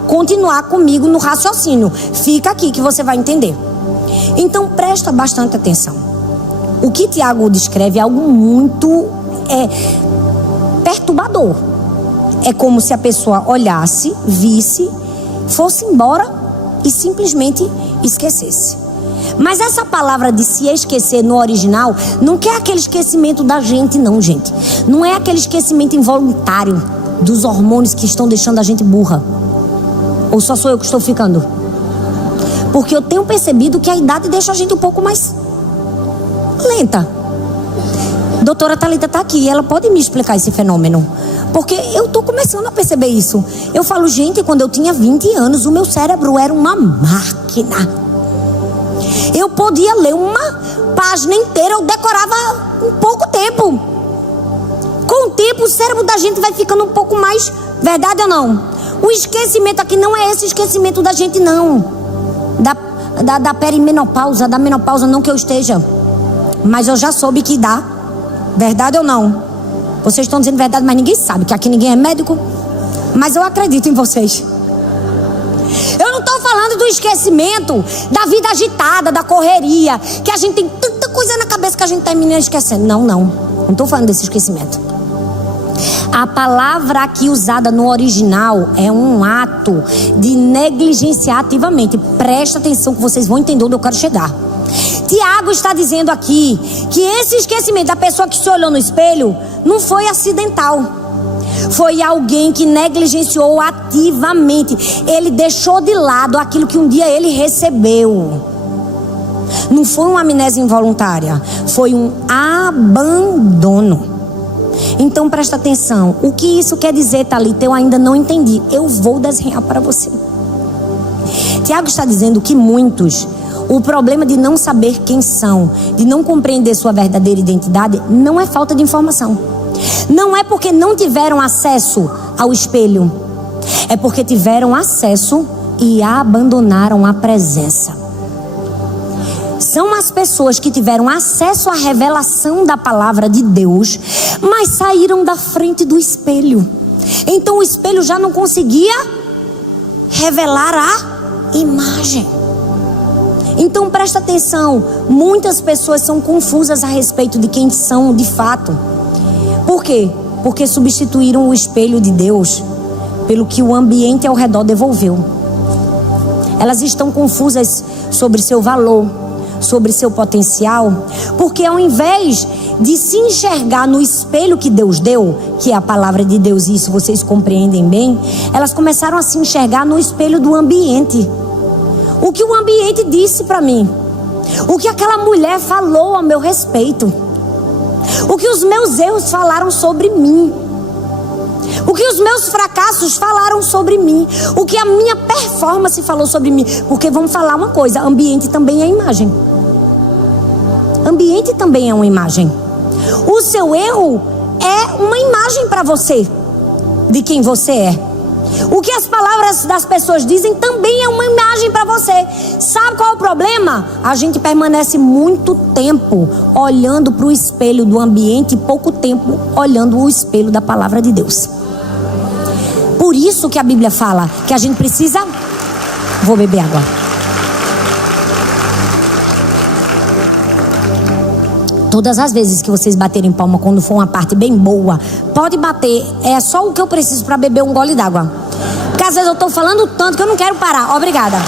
continuar comigo no raciocínio. Fica aqui que você vai entender. Então presta bastante atenção. O que Tiago descreve é algo muito perturbador. É como se a pessoa olhasse, visse, fosse embora e simplesmente esquecesse. Mas essa palavra de se esquecer no original não quer aquele esquecimento da gente, não, gente. Não é aquele esquecimento involuntário dos hormônios que estão deixando a gente burra. Ou só sou eu que estou ficando? Porque eu tenho percebido que a idade deixa a gente um pouco mais lenta. Doutora Thalita está aqui, ela pode me explicar esse fenômeno. Porque eu tô começando a perceber isso. Eu falo, gente, quando eu tinha 20 anos, o meu cérebro era uma máquina. Eu podia ler uma página inteira, eu decorava em pouco tempo. Com o tempo, o cérebro da gente vai ficando um pouco mais... Verdade ou não? O esquecimento aqui não é esse esquecimento da gente, não. Da perimenopausa, da menopausa, não que eu esteja. Mas eu já soube que dá. Verdade ou não? Vocês estão dizendo verdade, mas ninguém sabe, que aqui ninguém é médico. Mas eu acredito em vocês. Eu não estou falando do esquecimento, da vida agitada, da correria, que a gente tem tanta coisa na cabeça que a gente termina esquecendo. Não estou falando desse esquecimento. A palavra aqui usada no original é um ato de negligenciar ativamente. Presta atenção que vocês vão entender onde eu quero chegar. Tiago está dizendo aqui que esse esquecimento da pessoa que se olhou no espelho não foi acidental. Foi alguém que negligenciou ativamente. Ele deixou de lado aquilo que um dia ele recebeu. Não foi uma amnésia involuntária, foi um abandono. Então presta atenção. O que isso quer dizer, Thalita? Eu ainda não entendi. Eu vou desenhar para você. Tiago está dizendo que muitos, o problema de não saber quem são, de não compreender sua verdadeira identidade, não é falta de informação. Não é porque não tiveram acesso ao espelho. É porque tiveram acesso e abandonaram a presença. São as pessoas que tiveram acesso à revelação da palavra de Deus, mas saíram da frente do espelho. Então o espelho já não conseguia revelar a imagem. Então presta atenção, muitas pessoas são confusas a respeito de quem são de fato. Por quê? Porque substituíram o espelho de Deus pelo que o ambiente ao redor devolveu. Elas estão confusas sobre seu valor, sobre seu potencial, porque ao invés de se enxergar no espelho que Deus deu, que é a palavra de Deus, e isso vocês compreendem bem, elas começaram a se enxergar no espelho do ambiente. O que o ambiente disse para mim, o que aquela mulher falou a meu respeito, o que os meus erros falaram sobre mim, o que os meus fracassos falaram sobre mim, o que a minha performance falou sobre mim. Porque vamos falar uma coisa, ambiente também é imagem. Ambiente também é uma imagem. O seu erro é uma imagem para você de quem você é. O que as palavras das pessoas dizem também é uma imagem para você. Sabe qual é o problema? A gente permanece muito tempo olhando para o espelho do ambiente e pouco tempo olhando o espelho da palavra de Deus. Por isso que a Bíblia fala que a gente precisa... Vou beber água. Todas as vezes que vocês baterem palma, quando for uma parte bem boa, pode bater. É só o que eu preciso para beber um gole d'água. Porque às vezes eu estou falando tanto que eu não quero parar. Obrigada.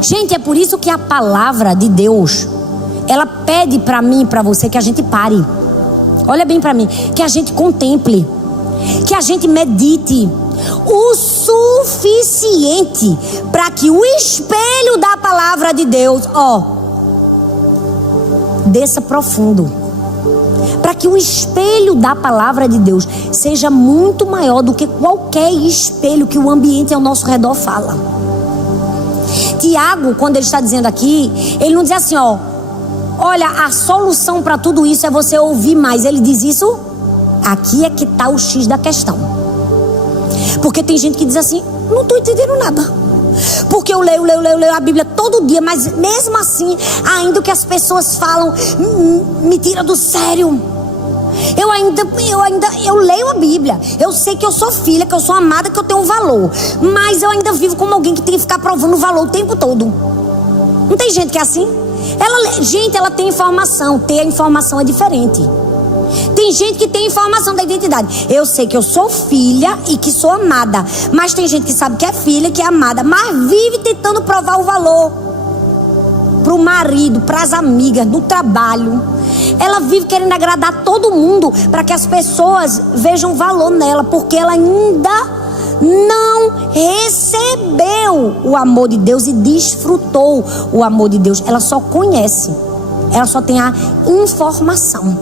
Gente, é por isso que a palavra de Deus, ela pede para mim e para você que a gente pare. Olha bem para mim. Que a gente contemple. Que a gente medite o suficiente para que o espelho da palavra de Deus, desça profundo. Para que o espelho da palavra de Deus seja muito maior do que qualquer espelho que o ambiente ao nosso redor fala. Tiago, quando ele está dizendo aqui, ele não diz assim, olha, a solução para tudo isso é você ouvir mais. Ele diz isso, aqui é que está o X da questão. Porque tem gente que diz assim, não estou entendendo nada. Porque eu leio a Bíblia todo dia, mas mesmo assim, ainda o que as pessoas falam me tira do sério. Eu leio a Bíblia. Eu sei que eu sou filha, que eu sou amada, que eu tenho um valor. Mas eu ainda vivo como alguém que tem que ficar provando o valor o tempo todo. Não tem gente que é assim? Ela tem informação. Ter a informação é diferente. Tem gente que tem informação da identidade. Eu sei que eu sou filha e que sou amada. Mas tem gente que sabe que é filha, que é amada, mas vive tentando provar o valor pro marido, pras amigas, no trabalho. Ela vive querendo agradar todo mundo para que as pessoas vejam valor nela, porque ela ainda não recebeu o amor de Deus e desfrutou o amor de Deus. Ela só conhece. ela só tem a informação.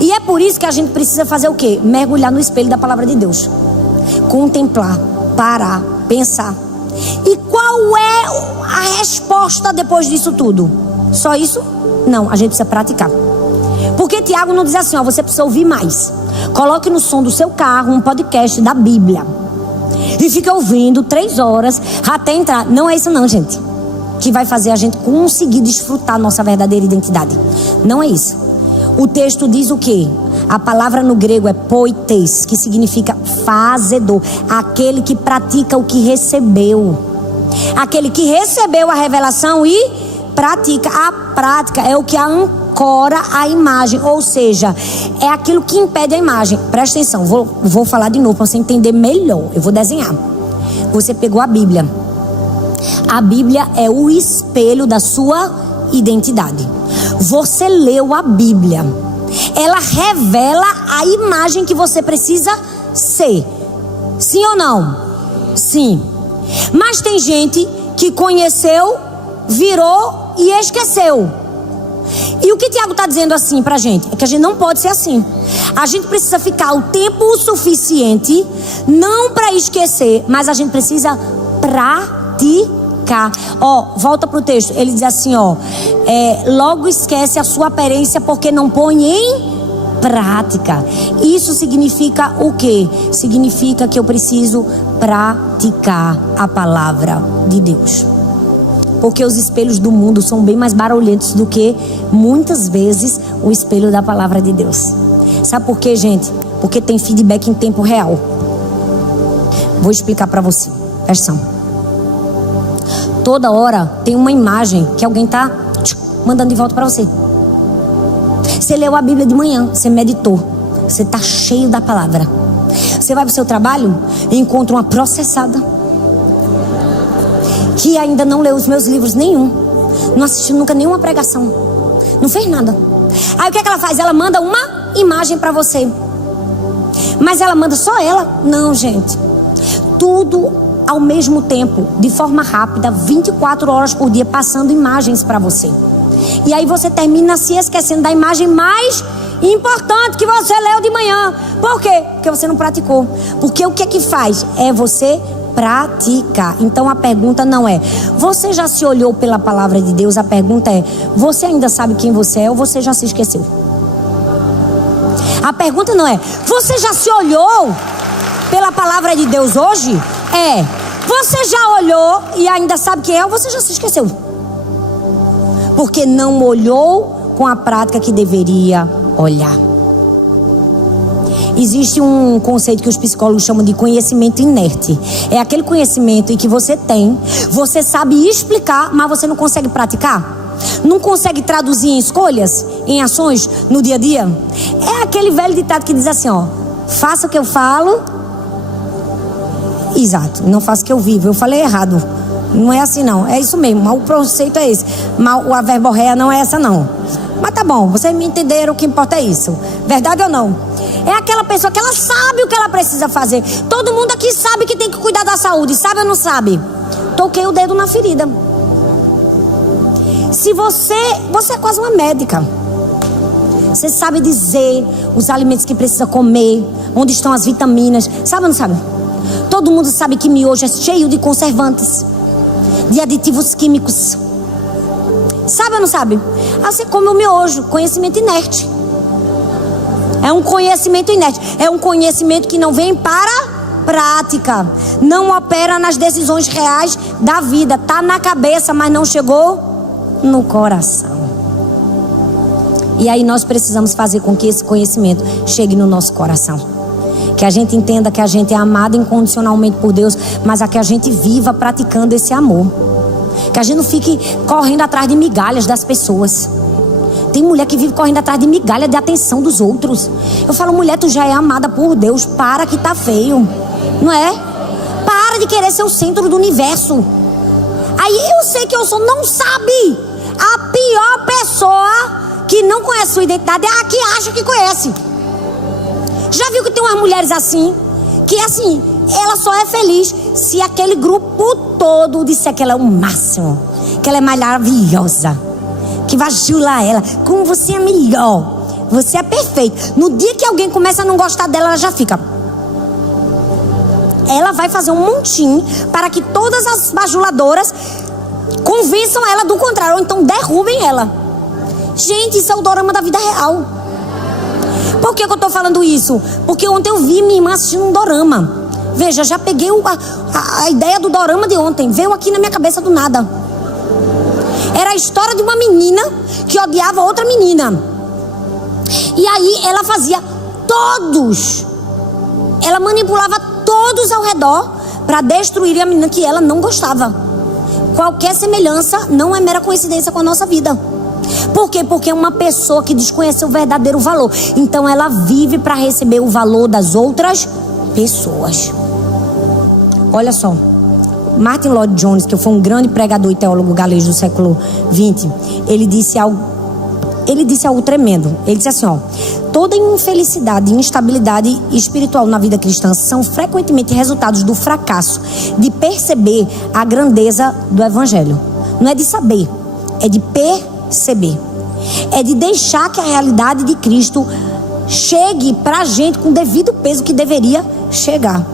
E é por isso que a gente precisa fazer o quê? Mergulhar no espelho da palavra de Deus. Contemplar, parar, pensar. E qual é a resposta depois disso tudo? Só isso? Não, a gente precisa praticar. Porque Tiago não diz assim, ó, você precisa ouvir mais. Coloque no som do seu carro um podcast da Bíblia e fica ouvindo 3 horas até entrar. Não é isso não, gente, que vai fazer a gente conseguir desfrutar nossa verdadeira identidade. Não é isso. O texto diz o quê? A palavra no grego é poites, que significa fazedor. Aquele que pratica o que recebeu. Aquele que recebeu a revelação e pratica. A prática é o que ancora a imagem. Ou seja, é aquilo que impede a imagem. Presta atenção, vou falar de novo para você entender melhor. Eu vou desenhar. Você pegou a Bíblia. A Bíblia é o espelho da sua identidade. Você leu a Bíblia. Ela revela a imagem que você precisa ser. Sim ou não? Sim. Mas tem gente que conheceu, virou e esqueceu. E o que Tiago está dizendo assim pra gente? É que a gente não pode ser assim. A gente precisa ficar o tempo suficiente, não para esquecer, mas a gente precisa praticar. Ó, volta pro texto. Ele diz assim, ó, logo esquece a sua aparência porque não põe em prática. Isso significa o quê? Significa que eu preciso praticar a palavra de Deus. Porque os espelhos do mundo são bem mais barulhentos do que, muitas vezes, o espelho da palavra de Deus. Sabe por quê, gente? Porque tem feedback em tempo real. Vou explicar pra você. Presta atenção. Toda hora tem uma imagem que alguém tá mandando de volta pra você. Você leu a Bíblia de manhã, você meditou, você tá cheio da palavra. Você vai pro seu trabalho e encontra uma processada que ainda não leu os meus livros nenhum, não assistiu nunca nenhuma pregação, não fez nada. Aí o que é que ela faz? Ela manda uma imagem pra você. Mas ela manda só ela? Não, gente. Tudo ao mesmo tempo, de forma rápida, 24 horas por dia, passando imagens pra você. E aí você termina se esquecendo da imagem mais importante que você leu de manhã. Por quê? Porque você não praticou. Porque o que é que faz? É você praticar. Então a pergunta não é, você já se olhou pela palavra de Deus? A pergunta é, você ainda sabe quem você é ou você já se esqueceu? A pergunta não é, você já se olhou pela palavra de Deus hoje? É, você já olhou e ainda sabe quem é ou você já se esqueceu? Porque não olhou com a prática que deveria olhar. Existe um conceito que os psicólogos chamam de conhecimento inerte. É aquele conhecimento em que você tem, você sabe explicar, mas você não consegue praticar. Não consegue traduzir em escolhas, em ações, no dia a dia. É aquele velho ditado que diz assim, ó, faça o que eu falo. Exato, não faça o que eu vivo. Eu falei errado. Não é assim não, é isso mesmo, o conceito é esse. Mas a verborréia não é essa não. Mas tá bom, vocês me entenderam, o que importa é isso. Verdade ou não? É aquela pessoa que ela sabe o que ela precisa fazer. Todo mundo aqui sabe que tem que cuidar da saúde, sabe ou não sabe? Toquei o dedo na ferida. Se você é quase uma médica. Você sabe dizer os alimentos que precisa comer, onde estão as vitaminas, sabe ou não sabe? Todo mundo sabe que miojo é cheio de conservantes, de aditivos químicos. Sabe ou não sabe? Assim como o miojo, conhecimento inerte. É um conhecimento inerte. É um conhecimento que não vem para prática. Não opera nas decisões reais da vida. Tá na cabeça, mas não chegou no coração. E aí nós precisamos fazer com que esse conhecimento chegue no nosso coração. Que a gente entenda que a gente é amado incondicionalmente por Deus, mas a que a gente viva praticando esse amor. Que a gente não fique correndo atrás de migalhas das pessoas. Tem mulher que vive correndo atrás de migalha de atenção dos outros. Eu falo, mulher, tu já é amada por Deus, para que tá feio. Não é? Para de querer ser o centro do universo. Aí eu sei que eu sou, não sabe. A pior pessoa que não conhece sua identidade é a que acha que conhece. Já viu que tem umas mulheres assim, que assim, ela só é feliz se aquele grupo todo disser que ela é o máximo, que ela é maravilhosa, que bajula ela. Como você é melhor. Você é perfeito. No dia que alguém começa a não gostar dela, ela já fica. Ela vai fazer um montinho para que todas as bajuladoras convençam ela do contrário, ou então derrubem ela. Gente, isso é o dorama da vida real. Por que eu tô falando isso? Porque ontem eu vi minha irmã assistindo um dorama. Veja, já peguei a ideia do dorama de ontem. Veio aqui na minha cabeça do nada. Era a história de uma menina que odiava outra menina. E aí ela fazia todos. Ela manipulava todos ao redor para destruir a menina que ela não gostava. Qualquer semelhança não é mera coincidência com a nossa vida. Por quê? Porque é uma pessoa que desconhece o verdadeiro valor. Então ela vive para receber o valor das outras pessoas. Olha só, Martin Lloyd-Jones, que foi um grande pregador e teólogo galês do século XX, ele disse algo tremendo. Ele disse assim, ó: toda infelicidade e instabilidade espiritual na vida cristã são frequentemente resultados do fracasso de perceber a grandeza do evangelho. Não é de saber, é de perceber. É de deixar que a realidade de Cristo chegue pra gente com o devido peso que deveria chegar.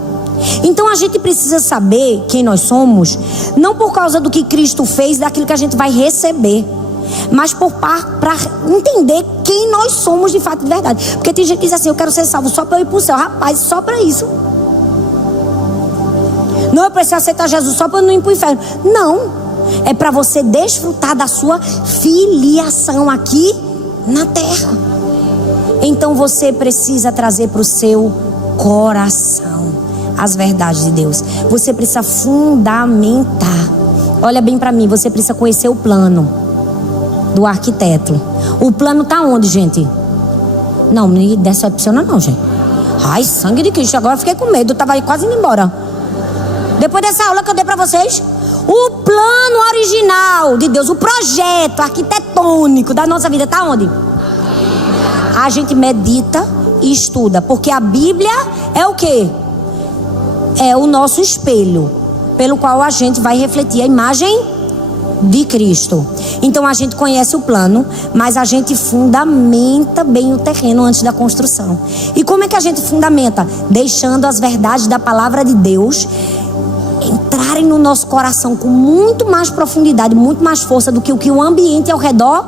Então a gente precisa saber quem nós somos, não por causa do que Cristo fez, daquilo que a gente vai receber, mas para entender quem nós somos de fato, de verdade. Porque tem gente que diz assim: eu quero ser salvo só para eu ir pro céu. Rapaz, só para isso. Não, eu preciso aceitar Jesus só para eu não ir pro inferno. Não, é para você desfrutar da sua filiação aqui na terra. Então você precisa trazer para o seu coração as verdades de Deus. Você precisa fundamentar. Olha bem para mim, você precisa conhecer o plano do arquiteto. O plano tá onde, gente? Não me decepciona não, gente. Ai, sangue de Cristo, agora eu fiquei com medo, eu tava quase indo embora. Depois dessa aula que eu dei pra vocês, o plano original de Deus, o projeto arquitetônico da nossa vida tá onde? A gente medita e estuda, porque a Bíblia é o quê? É o nosso espelho, pelo qual a gente vai refletir a imagem de Cristo. Então a gente conhece o plano, mas a gente fundamenta bem o terreno antes da construção. E como é que a gente fundamenta? Deixando as verdades da palavra de Deus entrarem no nosso coração com muito mais profundidade, muito mais força do que o que o ambiente ao redor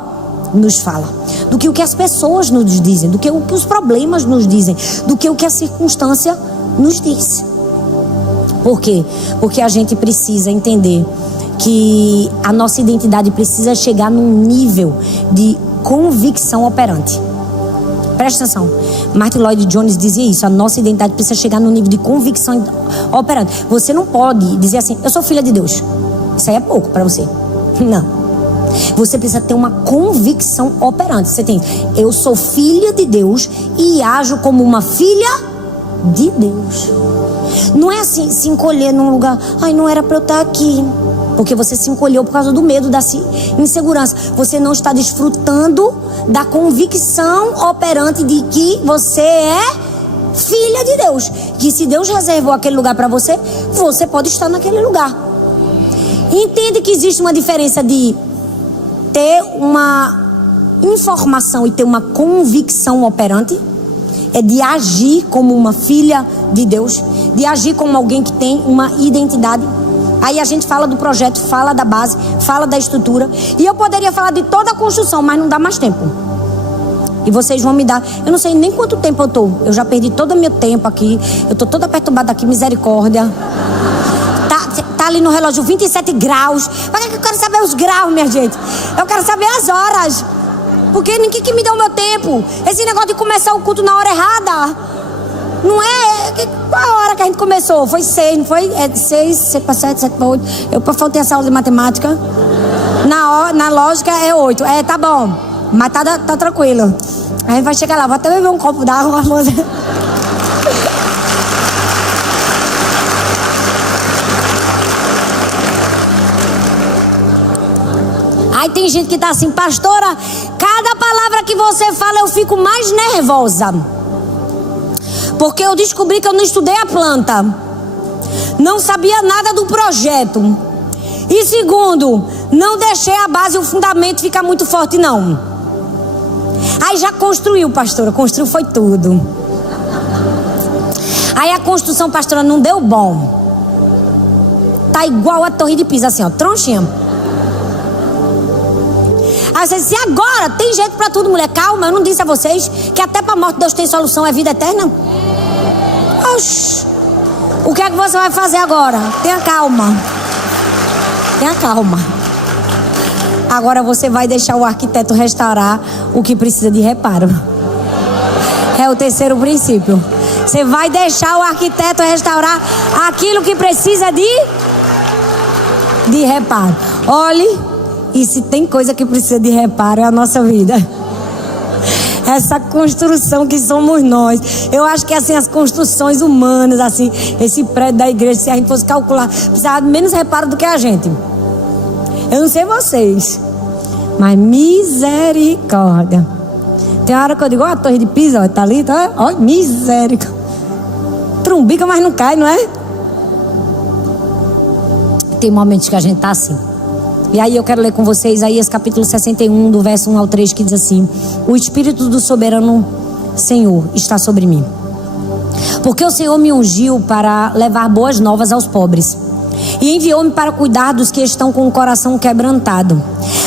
nos fala, do que o que as pessoas nos dizem, do que o que os problemas nos dizem, do que o que a circunstância nos diz. Por quê? Porque a gente precisa entender que a nossa identidade precisa chegar num nível de convicção operante. Presta atenção, Martin Lloyd-Jones dizia isso: a nossa identidade precisa chegar num nível de convicção operante. Você não pode dizer assim: eu sou filha de Deus. Isso aí é pouco para você. Não. Você precisa ter uma convicção operante. Você tem: eu sou filha de Deus e ajo como uma filha de Deus. Não é assim, se encolher num lugar: ai, não era para eu estar aqui. Porque você se encolheu por causa do medo, da insegurança. Você não está desfrutando da convicção operante de que você é filha de Deus. Que se Deus reservou aquele lugar para você, você pode estar naquele lugar. Entende que existe uma diferença de ter uma informação e ter uma convicção operante? É de agir como uma filha de Deus, de agir como alguém que tem uma identidade. Aí a gente fala do projeto, fala da base, fala da estrutura. E eu poderia falar de toda a construção, mas não dá mais tempo. E vocês vão me dar, eu não sei nem quanto tempo eu tô. Eu já perdi todo o meu tempo aqui. Eu tô toda perturbada aqui, misericórdia. Tá ali no relógio 27 graus. Para que eu quero saber os graus, minha gente? Eu quero saber as horas. Porque ninguém que me dá o meu tempo. Esse negócio de começar o culto na hora errada. Não é? Qual a hora que a gente começou? Foi 6, não foi? É 6, 7 para 7, 7 para 8. Eu faltei essa aula de matemática. Na lógica é 8. É, tá bom. Mas tá tranquilo. A gente vai chegar lá. Vou até beber um copo d'água. Aí tem gente que tá assim: pastora, cada palavra que você fala eu fico mais nervosa. Porque eu descobri que eu não estudei a planta. Não sabia nada do projeto. E segundo, Não deixei a base e o fundamento ficar muito forte, não. Aí já construiu, pastora. Construiu foi tudo. Aí a construção, pastora, não deu bom. Tá igual a Torre de Pisa, assim, ó, tronchinha. Aí você disse, e agora? Tem jeito pra tudo, mulher. Calma, eu não disse a vocês que até pra morte Deus tem solução, é vida eterna? Oxi. O que é que você vai fazer agora? Tenha calma. Tenha calma. Agora você vai deixar o arquiteto restaurar o que precisa de reparo. É o terceiro princípio. Você vai deixar o arquiteto restaurar aquilo que precisa de reparo. Olhe, e se tem coisa que precisa de reparo é a nossa vida. Essa construção que somos nós. Eu acho que assim, as construções humanas, assim, esse prédio da igreja, se a gente fosse calcular, precisava de menos reparo do que a gente. Eu não sei vocês, mas misericórdia. Tem hora que eu digo, ó, a Torre de Pisa, ó, tá ali, tá? Ó, misericórdia. Trumbica, mas não cai, não é? Tem momentos que a gente tá assim. E aí eu quero ler com vocês Isaías capítulo 61, do verso 1 ao 3, que diz assim: o Espírito do soberano Senhor está sobre mim, porque o Senhor me ungiu para levar boas novas aos pobres, e enviou-me para cuidar dos que estão com o coração quebrantado,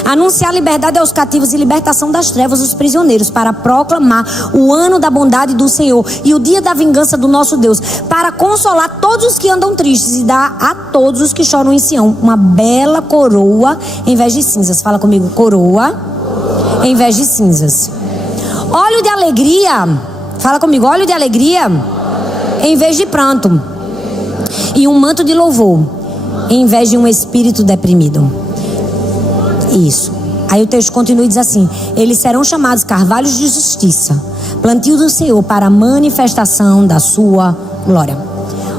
anunciar liberdade aos cativos e libertação das trevas aos prisioneiros, para proclamar o ano da bondade do Senhor e o dia da vingança do nosso Deus, para consolar todos os que andam tristes e dar a todos os que choram em Sião uma bela coroa em vez de cinzas. Fala comigo, coroa em vez de cinzas. Óleo de alegria, fala comigo, óleo de alegria em vez de pranto, e um manto de louvor em vez de um espírito deprimido. Isso. Aí o texto continua e diz assim: eles serão chamados carvalhos de justiça, plantio do Senhor para a manifestação da sua glória.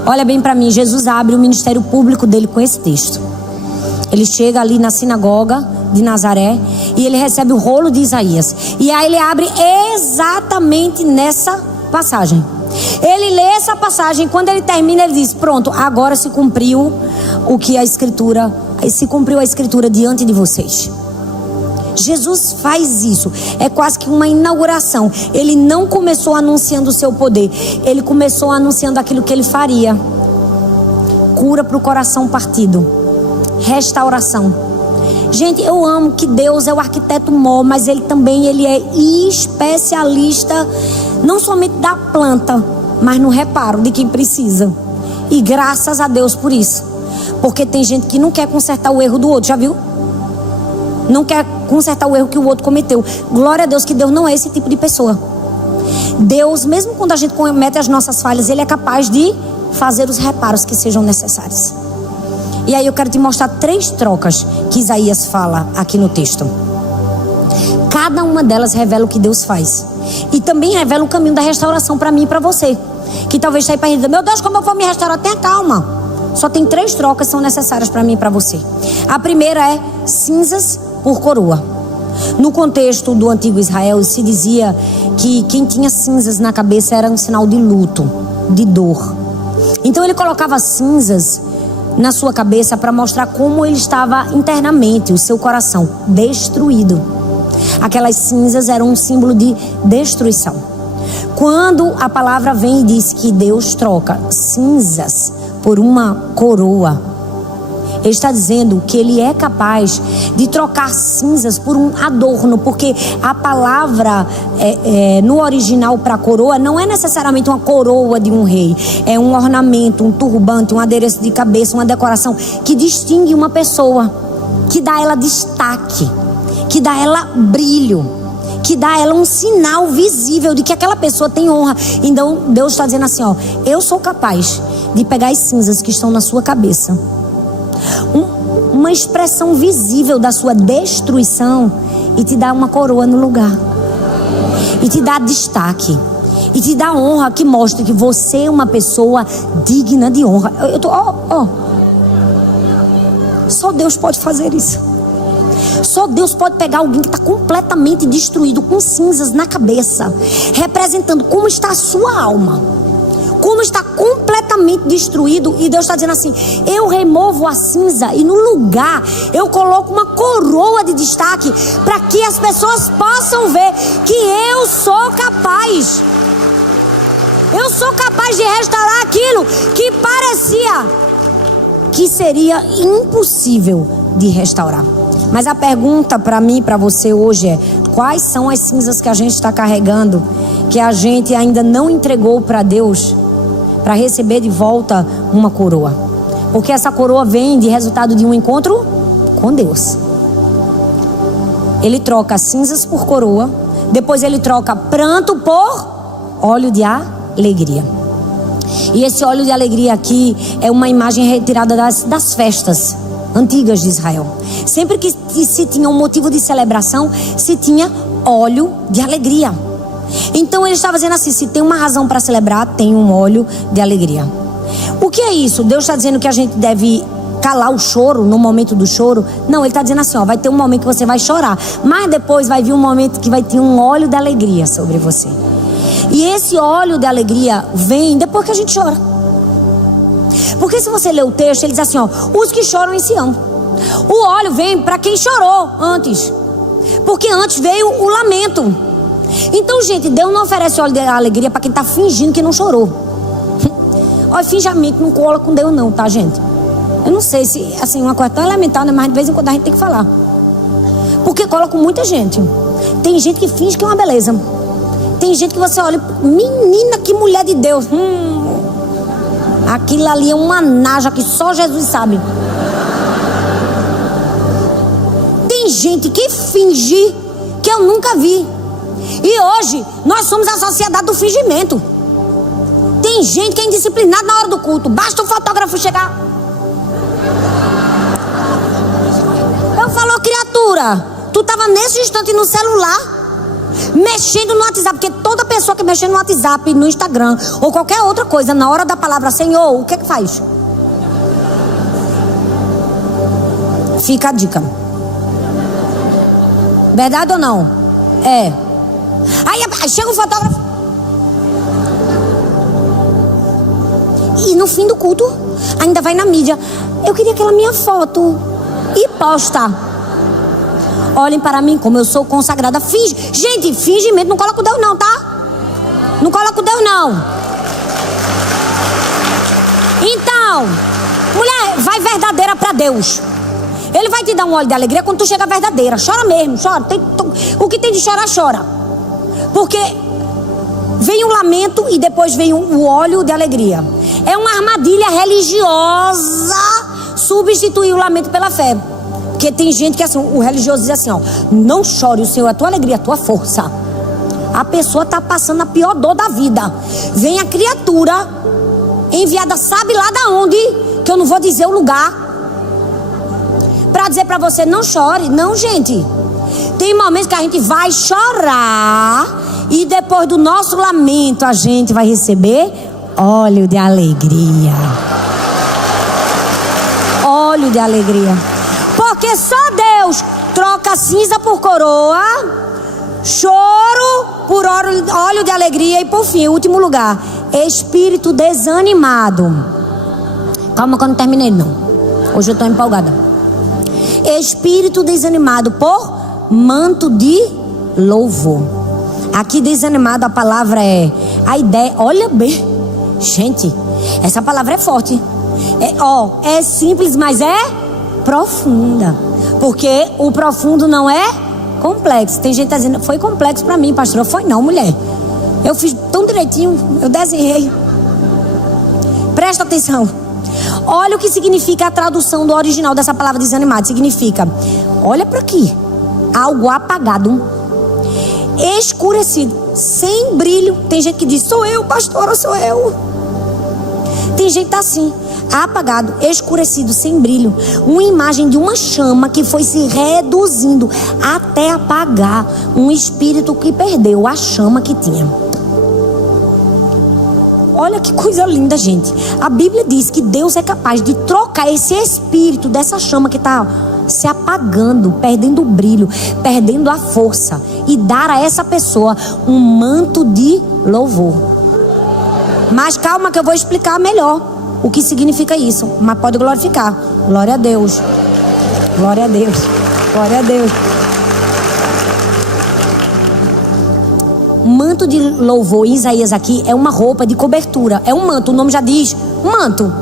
Olha bem para mim, Jesus abre o ministério público dele com esse texto. Ele chega ali na sinagoga de Nazaré e ele recebe o rolo de Isaías. E aí ele abre exatamente nessa passagem. Ele lê essa passagem, quando ele termina ele diz: pronto, agora se cumpriu o que a escritura, se cumpriu a escritura diante de vocês. Jesus faz isso, é quase que uma inauguração. Ele não começou anunciando o seu poder, ele começou anunciando aquilo que ele faria: cura para o coração partido, restauração. Gente, eu amo que Deus é o arquiteto mó, mas ele também é especialista não somente da planta, mas no reparo de quem precisa. E graças a Deus por isso, porque tem gente que não quer consertar o erro do outro, já viu? Não quer consertar o erro que o outro cometeu. Glória a Deus que Deus não é esse tipo de pessoa. Deus, mesmo quando a gente comete as nossas falhas, ele é capaz de fazer os reparos que sejam necessários. E aí eu quero te mostrar 3 trocas que Isaías fala aqui no texto. Cada uma delas revela o que Deus faz, e também revela o caminho da restauração para mim e para você, que talvez está aí perdido. Meu Deus, como eu vou me restaurar? Tenha calma. Só tem 3 trocas que são necessárias para mim e para você. A primeira é cinzas por coroa. No contexto do antigo Israel, se dizia que quem tinha cinzas na cabeça era um sinal de luto, de dor. Então ele colocava cinzas na sua cabeça para mostrar como ele estava internamente, o seu coração destruído. Aquelas cinzas eram um símbolo de destruição. Quando a palavra vem e diz que Deus troca cinzas por uma coroa, ele está dizendo que ele é capaz de trocar cinzas por um adorno, porque a palavra no original para coroa não é necessariamente uma coroa de um rei, é um ornamento, um turbante, um adereço de cabeça, uma decoração que distingue uma pessoa, que dá a ela destaque, que dá a ela brilho, que dá a ela um sinal visível de que aquela pessoa tem honra. Então Deus está dizendo assim, ó: eu sou capaz de pegar as cinzas que estão na sua cabeça, uma expressão visível da sua destruição, e te dar uma coroa no lugar, e te dar destaque, e te dar honra, que mostra que você é uma pessoa digna de honra. Só Deus pode fazer isso. Só Deus pode pegar alguém que está completamente destruído, com cinzas na cabeça, representando como está a sua alma, como está completamente destruído, e Deus está dizendo assim: eu removo a cinza e no lugar eu coloco uma coroa de destaque, para que as pessoas possam ver que eu sou capaz. Eu sou capaz de restaurar aquilo que parecia que seria impossível de restaurar. Mas a pergunta para mim e para você hoje é: quais são as cinzas que a gente está carregando, que a gente ainda não entregou para Deus, para receber de volta uma coroa? Porque essa coroa vem de resultado de um encontro com Deus. Ele troca cinzas por coroa, depois ele troca pranto por óleo de alegria. E esse óleo de alegria aqui é uma imagem retirada das festas antigas de Israel. Sempre que se tinha um motivo de celebração, se tinha óleo de alegria. Então ele estava dizendo assim: se tem uma razão para celebrar, tem um óleo de alegria. O que é isso? Deus está dizendo que a gente deve calar o choro no momento do choro? Não, ele está dizendo assim: ó, vai ter um momento que você vai chorar, mas depois vai vir um momento que vai ter um óleo de alegria sobre você. E esse óleo de alegria vem depois que a gente chora. Porque se você ler o texto, ele diz assim, ó: os que choram em Sião. O óleo vem para quem chorou antes, porque antes veio o lamento. Então, gente, Deus não oferece óleo de alegria para quem está fingindo que não chorou. Olha, fingimento não cola com Deus não, tá, gente? Eu não sei se, assim, uma coisa tão elementar, né? Mas de vez em quando a gente tem que falar, porque cola com muita gente. Tem gente que finge que é uma beleza. Tem gente que você olha: menina, que mulher de Deus. Aquilo ali é uma naja que só Jesus sabe. Tem gente que finge que eu nunca vi. E hoje nós somos a sociedade do fingimento. Tem gente que é indisciplinada na hora do culto. Basta o fotógrafo chegar. Eu falo: criatura, tu estava nesse instante no celular, mexendo no WhatsApp. Porque toda pessoa que mexe no WhatsApp, no Instagram ou qualquer outra coisa, na hora da palavra Senhor, o que é que faz? Fica a dica. Verdade ou não? É. Aí chega o fotógrafo, e no fim do culto ainda vai na mídia: eu queria aquela minha foto, e posta. Olhem para mim como eu sou consagrada. Gente, fingimento não coloca o Deus não, tá? Não coloca o Deus não. Então, mulher, vai verdadeira para Deus. Ele vai te dar um óleo de alegria quando tu chega verdadeira. Chora mesmo, chora. O que tem de chorar, chora. Porque vem o lamento e depois vem o óleo de alegria. É uma armadilha religiosa substituir o lamento pela fé. Porque tem gente que assim, o religioso diz assim, ó: não chore, o Senhor é a tua alegria, a tua força. A pessoa está passando a pior dor da vida. Vem a criatura enviada, sabe lá da onde, que eu não vou dizer o lugar, para dizer para você: não chore. Não, gente. Tem momentos que a gente vai chorar, e depois do nosso lamento a gente vai receber óleo de alegria. Óleo de alegria. Porque só Deus troca cinza por coroa, choro por óleo de alegria, e por fim, último lugar, espírito desanimado. Calma que eu não terminei não. Hoje eu estou empolgada. Espírito desanimado por manto de louvor. Aqui desanimado, a palavra é a ideia. Olha bem, gente, essa palavra é forte. É simples, mas é profunda. Porque o profundo não é complexo. Tem gente que tá dizendo: foi complexo para mim, pastora. Foi não, mulher. Eu fiz tão direitinho, eu desenhei. Presta atenção. Olha o que significa a tradução do original dessa palavra desanimado. Significa, olha para aqui, algo apagado, escurecido, sem brilho. Tem gente que diz: sou eu, pastora, sou eu. Tem gente que tá assim, apagado, escurecido, sem brilho. Uma imagem de uma chama que foi se reduzindo até apagar. Um espírito que perdeu a chama que tinha. Olha que coisa linda, gente. A Bíblia diz que Deus é capaz de trocar esse espírito dessa chama que está se apagando, perdendo o brilho, perdendo a força, e dar a essa pessoa um manto de louvor. Mas calma que eu vou explicar melhor o que significa isso. Mas pode glorificar. Glória a Deus. Glória a Deus. Glória a Deus. Manto de louvor em Isaías aqui é uma roupa de cobertura. É um manto, o nome já diz manto.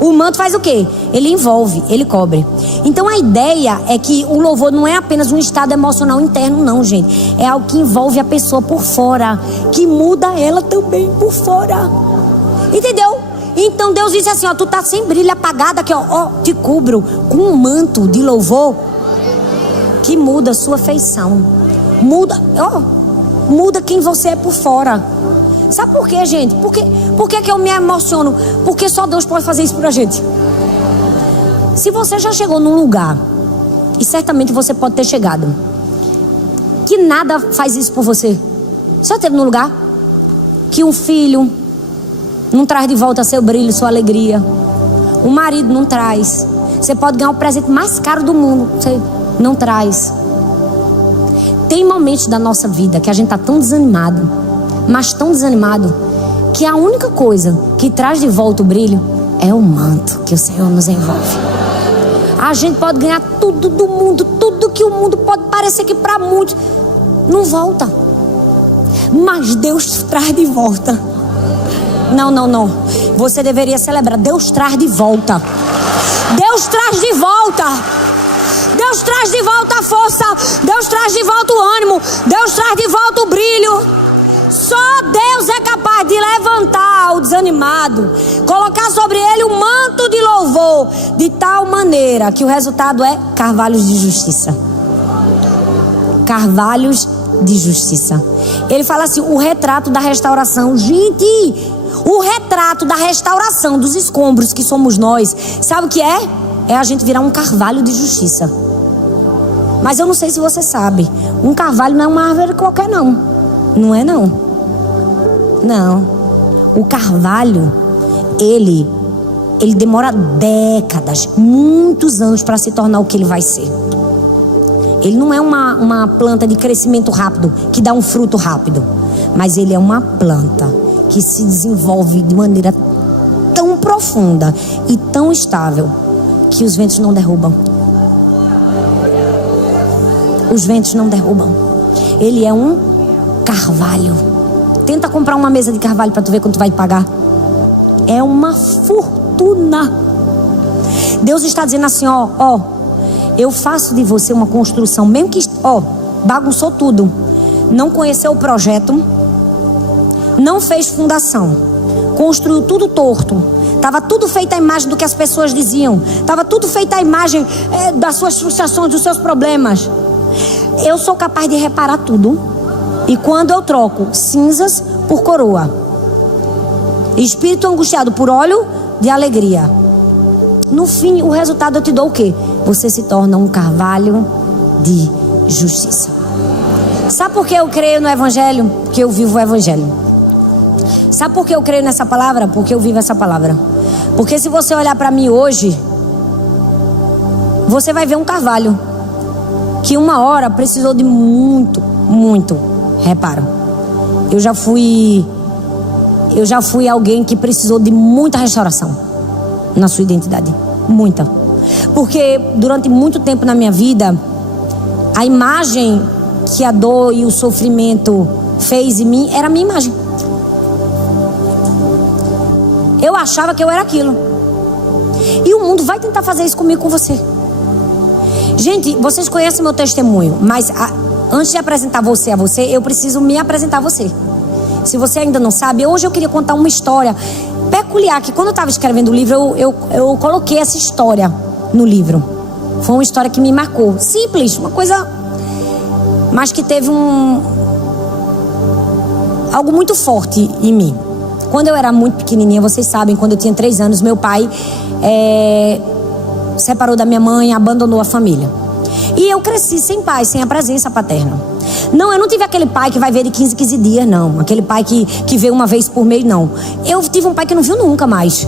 O manto faz o quê? Ele envolve, ele cobre. Então a ideia é que o louvor não é apenas um estado emocional interno, não, gente. É algo que envolve a pessoa por fora, que muda ela também por fora. Entendeu? Então Deus disse assim, ó, tu tá sem brilho, apagada aqui, ó, te cubro com um manto de louvor que muda a sua feição. Muda, ó, muda quem você é por fora. Sabe por quê, gente? Por que eu me emociono? Porque só Deus pode fazer isso pra gente. Se você já chegou num lugar, e certamente você pode ter chegado, que nada faz isso por você. Você já esteve num lugar que um filho não traz de volta seu brilho, sua alegria. O marido não traz. Você pode ganhar o presente mais caro do mundo, você não traz. Tem momentos da nossa vida que a gente está tão desanimado, mas tão desanimado, que a única coisa que traz de volta o brilho é o manto que o Senhor nos envolve. A gente pode ganhar tudo do mundo, tudo que o mundo pode parecer que para muitos não volta, mas Deus traz de volta. Não. Você deveria celebrar. Deus traz de volta. Deus traz de volta. Deus traz de volta a força. Deus traz de volta o ânimo. Deus traz de volta o brilho. Só Deus é capaz de levantar o desanimado, colocar sobre ele um manto de louvor, de tal maneira que o resultado é carvalhos de justiça. Carvalhos de justiça. Ele fala assim, o retrato da restauração. Gente, o retrato da restauração dos escombros que somos nós, sabe o que é? É a gente virar um carvalho de justiça. Mas eu não sei se você sabe, um carvalho não é uma árvore qualquer, não. Não é, não. Não. O carvalho, ele demora décadas, muitos anos para se tornar o que ele vai ser. Ele não é uma planta de crescimento rápido, que dá um fruto rápido. Mas ele é uma planta que se desenvolve de maneira tão profunda e tão estável que os ventos não derrubam. Os ventos não derrubam. Ele é um carvalho. Tenta comprar uma mesa de carvalho para tu ver quanto tu vai pagar. É uma fortuna. Deus está dizendo assim, ó, eu faço de você uma construção, mesmo que, bagunçou tudo, não conheceu o projeto, não fez fundação, construiu tudo torto, estava tudo feito à imagem do que as pessoas diziam, estava tudo feito à imagem das suas frustrações, dos seus problemas. Eu sou capaz de reparar tudo, e quando eu troco cinzas por coroa, espírito angustiado por óleo de alegria, no fim o resultado eu te dou o quê? Você se torna um carvalho de justiça. Sabe por que eu creio no Evangelho? Porque eu vivo o Evangelho. Sabe por que eu creio nessa palavra? Porque eu vivo essa palavra. Porque se você olhar para mim hoje, você vai ver um carvalho que uma hora precisou de muito reparo. Eu já fui alguém que precisou de muita restauração na sua identidade. Muita. Porque durante muito tempo na minha vida, a imagem que a dor e o sofrimento fez em mim era a minha imagem. Eu achava que eu era aquilo. E o mundo vai tentar fazer isso comigo, com você. Gente, vocês conhecem meu testemunho, mas antes de apresentar você a você, eu preciso me apresentar a você. Se você ainda não sabe, hoje eu queria contar uma história peculiar, que quando eu estava escrevendo o livro, eu coloquei essa história no livro. Foi uma história que me marcou. Simples, uma coisa, mas que teve algo muito forte em mim. Quando eu era muito pequenininha, vocês sabem, quando eu tinha 3 anos, meu pai separou da minha mãe, abandonou a família. E eu cresci sem pai, sem a presença paterna. Não, eu não tive aquele pai que vai ver de 15 dias, não. Aquele pai que vê uma vez por mês, não. Eu tive um pai que não viu nunca mais.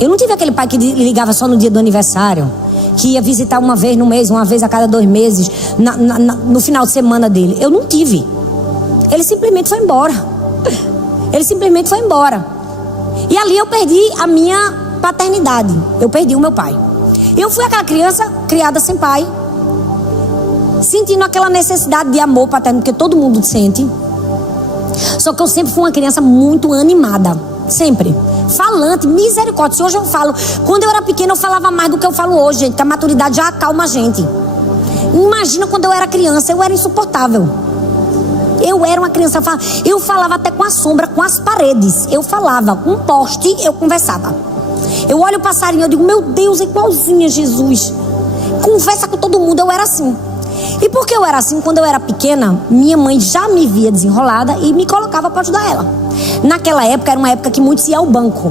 Eu não tive aquele pai que ligava só no dia do aniversário, que ia visitar uma vez no mês, uma vez a cada 2 meses, no final de semana dele. Eu não tive. Ele simplesmente foi embora. Ele simplesmente foi embora. E ali eu perdi a minha paternidade. Eu perdi o meu pai. Eu fui aquela criança criada sem pai, sentindo aquela necessidade de amor paterno que todo mundo sente. Só que eu sempre fui uma criança muito animada. Sempre. Falante, misericórdia. Se hoje eu falo, quando eu era pequena eu falava mais do que eu falo hoje, gente, que a maturidade já acalma a gente. Imagina quando eu era criança, eu era insuportável. Eu era uma criança, eu falava até com a sombra, com as paredes. Eu falava, com um poste eu conversava. Eu olho o passarinho, eu digo, meu Deus, é igualzinha Jesus. Conversa com todo mundo, eu era assim. E porque eu era assim, quando eu era pequena, minha mãe já me via desenrolada e me colocava para ajudar ela. Naquela época, era uma época que muitos iam ao banco.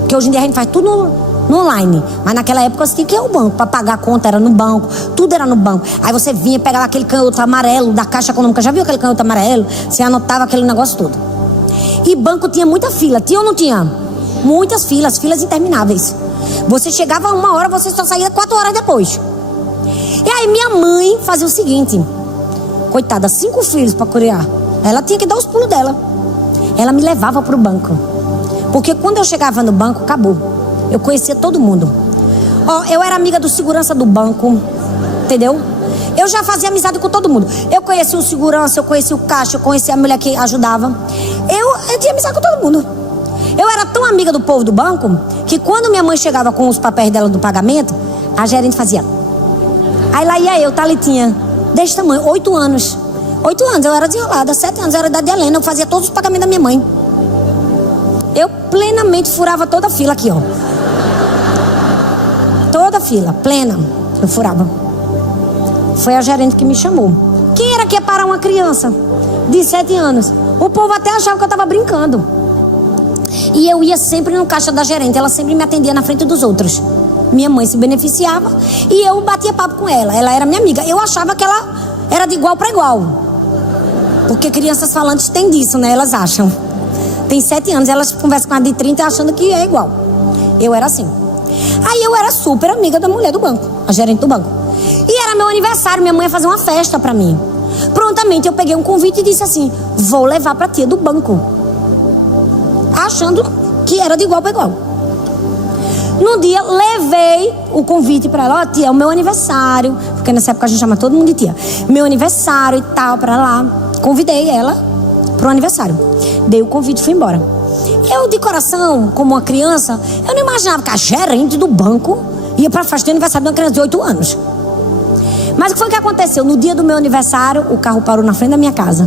Porque hoje em dia a gente faz tudo no online. Mas naquela época você tinha que ir ao banco. Para pagar a conta era no banco, tudo era no banco. Aí você vinha, pegava aquele canhoto amarelo da Caixa Econômica. Já viu aquele canhoto amarelo? Você anotava aquele negócio todo. E banco tinha muita fila. Tinha ou não tinha? Muitas filas, filas intermináveis. Você chegava 1 hora, você só saía 4 horas depois. E aí minha mãe fazia o seguinte. Coitada, 5 filhos para criar. Ela tinha que dar os pulos dela. Ela me levava para o banco. Porque quando eu chegava no banco, acabou. Eu conhecia todo mundo. Eu era amiga do segurança do banco. Entendeu? Eu já fazia amizade com todo mundo. Eu conhecia o segurança, eu conhecia o caixa, eu conhecia a mulher que ajudava. Eu tinha amizade com todo mundo. Eu era tão amiga do povo do banco que quando minha mãe chegava com os papéis dela do pagamento, a gerente fazia. Aí lá ia eu, Thalitinha, desse tamanho, 8 anos. 8 anos, eu era desenrolada, 7 anos, eu era da de Helena, eu fazia todos os pagamentos da minha mãe. Eu plenamente furava toda a fila aqui, ó. Toda a fila, plena, eu furava. Foi a gerente que me chamou. Quem era que ia parar uma criança de 7 anos? O povo até achava que eu tava brincando. E eu ia sempre no caixa da gerente, ela sempre me atendia na frente dos outros. Minha mãe se beneficiava e eu batia papo com ela. Ela era minha amiga. Eu achava que ela era de igual para igual. Porque crianças falantes têm disso, né? Elas acham. Tem 7 anos, elas conversam com a de 30 achando que é igual. Eu era assim. Aí eu era super amiga da mulher do banco, a gerente do banco. E era meu aniversário, minha mãe ia fazer uma festa pra mim. Prontamente eu peguei um convite e disse assim, vou levar pra tia do banco. Achando que era de igual para igual. No dia, levei o convite pra ela. Ó, tia, é o meu aniversário. Porque nessa época a gente chama todo mundo de tia. Meu aniversário e tal, pra lá. Convidei ela pro aniversário. Dei o convite e fui embora. Eu, de coração, como uma criança, eu não imaginava que a gerente do banco ia pra festa de aniversário de uma criança de 8 anos. Mas o que foi que aconteceu? No dia do meu aniversário, o carro parou na frente da minha casa.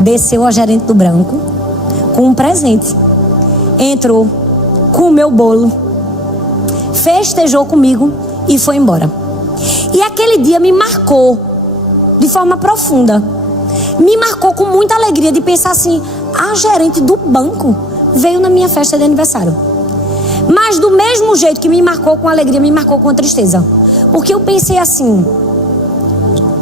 Desceu a gerente do banco com um presente. Entrou com o meu bolo. Festejou comigo e foi embora. E aquele dia me marcou de forma profunda. Me marcou com muita alegria de pensar assim, a gerente do banco veio na minha festa de aniversário. Mas do mesmo jeito que me marcou com alegria, me marcou com tristeza. Porque eu pensei assim,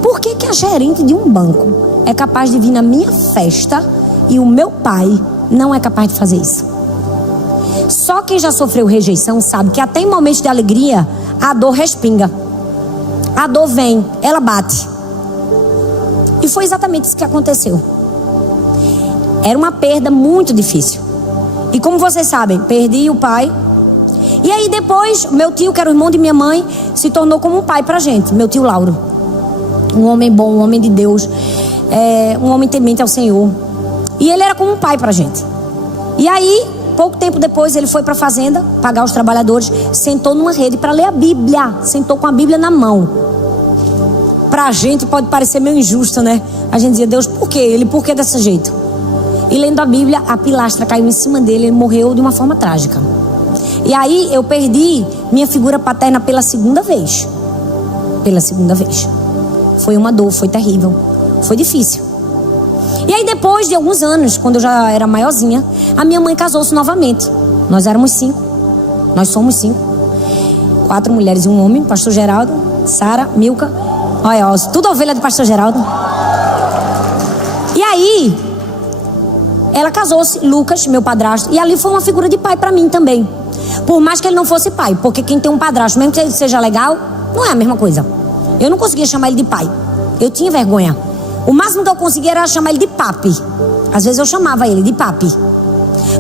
por que a gerente de um banco é capaz de vir na minha festa e o meu pai não é capaz de fazer isso? Só quem já sofreu rejeição sabe que até em momentos de alegria a dor respinga. A dor vem, ela bate. E foi exatamente isso que aconteceu. Era uma perda muito difícil. E como vocês sabem, perdi o pai. E aí depois, meu tio, que era o irmão de minha mãe, se tornou como um pai pra gente. Meu tio Lauro. Um homem bom, um homem de Deus. Um homem temente ao Senhor. E ele era como um pai pra gente. E aí, pouco tempo depois, ele foi pra fazenda, pagar os trabalhadores, sentou numa rede para ler a Bíblia. Sentou com a Bíblia na mão. Pra gente pode parecer meio injusto, né? A gente dizia, Deus, por quê? Ele, por que desse jeito? E lendo a Bíblia, a pilastra caiu em cima dele, ele morreu de uma forma trágica. E aí eu perdi minha figura paterna pela segunda vez. Pela segunda vez. Foi uma dor, foi terrível. Foi difícil. E aí depois de alguns anos, quando eu já era maiorzinha, a minha mãe casou-se novamente. Nós éramos 5. Nós somos 5. 4 mulheres e um homem, pastor Geraldo, Sara, Milka. Olha, ó, tudo ovelha do pastor Geraldo. E aí, ela casou-se, Lucas, meu padrasto. E ali foi uma figura de pai pra mim também. Por mais que ele não fosse pai. Porque quem tem um padrasto, mesmo que ele seja legal, não é a mesma coisa. Eu não conseguia chamar ele de pai. Eu tinha vergonha. O máximo que eu conseguia era chamar ele de papi. Às vezes eu chamava ele de papi,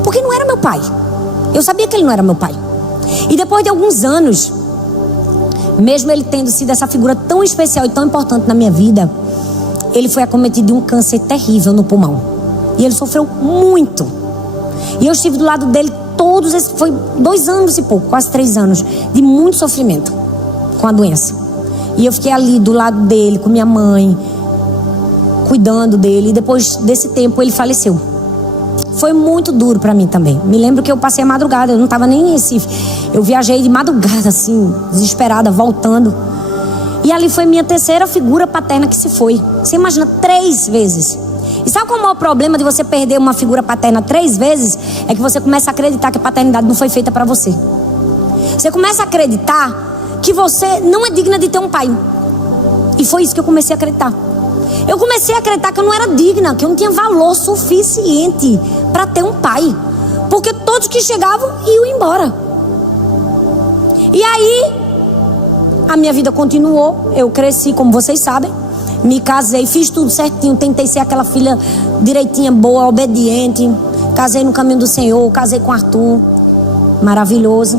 porque não era meu pai. Eu sabia que ele não era meu pai. E depois de alguns anos, mesmo ele tendo sido essa figura tão especial e tão importante na minha vida, ele foi acometido de um câncer terrível no pulmão. E ele sofreu muito. E eu estive do lado dele todos esses... Foi 2 anos e pouco, quase 3 anos, de muito sofrimento com a doença. E eu fiquei ali do lado dele, com minha mãe, cuidando dele. E depois desse tempo ele faleceu. Foi muito duro pra mim também. Me lembro que eu passei a madrugada, eu não tava nem em Recife. Eu viajei de madrugada, assim, desesperada, voltando. E ali foi minha terceira figura paterna que se foi. Você imagina, 3 vezes. E sabe qual é o maior problema de você perder uma figura paterna 3 vezes? É que você começa a acreditar que a paternidade não foi feita pra você. Você começa a acreditar que você não é digna de ter um pai. E foi isso que eu comecei a acreditar. Eu comecei a acreditar que eu não era digna, que eu não tinha valor suficiente para ter um pai. Porque todos que chegavam iam embora. E aí, a minha vida continuou. Eu cresci, como vocês sabem. Me casei, fiz tudo certinho. Tentei ser aquela filha direitinha, boa, obediente. Casei no caminho do Senhor, casei com Arthur. Maravilhoso.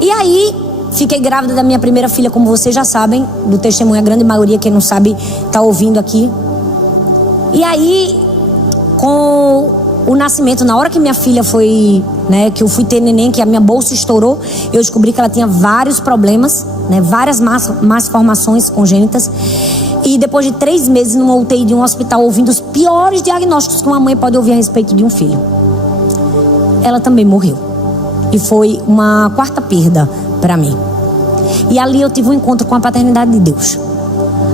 E aí, fiquei grávida da minha primeira filha, como vocês já sabem. Do testemunho, a grande maioria, quem não sabe, está ouvindo aqui. E aí, com o nascimento, na hora que minha filha foi, né, que eu fui ter neném, que a minha bolsa estourou, eu descobri que ela tinha vários problemas, né, várias más formações congênitas. E depois de 3 meses numa UTI de um hospital, ouvindo os piores diagnósticos que uma mãe pode ouvir a respeito de um filho, ela também morreu. E foi uma 4ª perda para mim. E ali eu tive um encontro com a paternidade de Deus.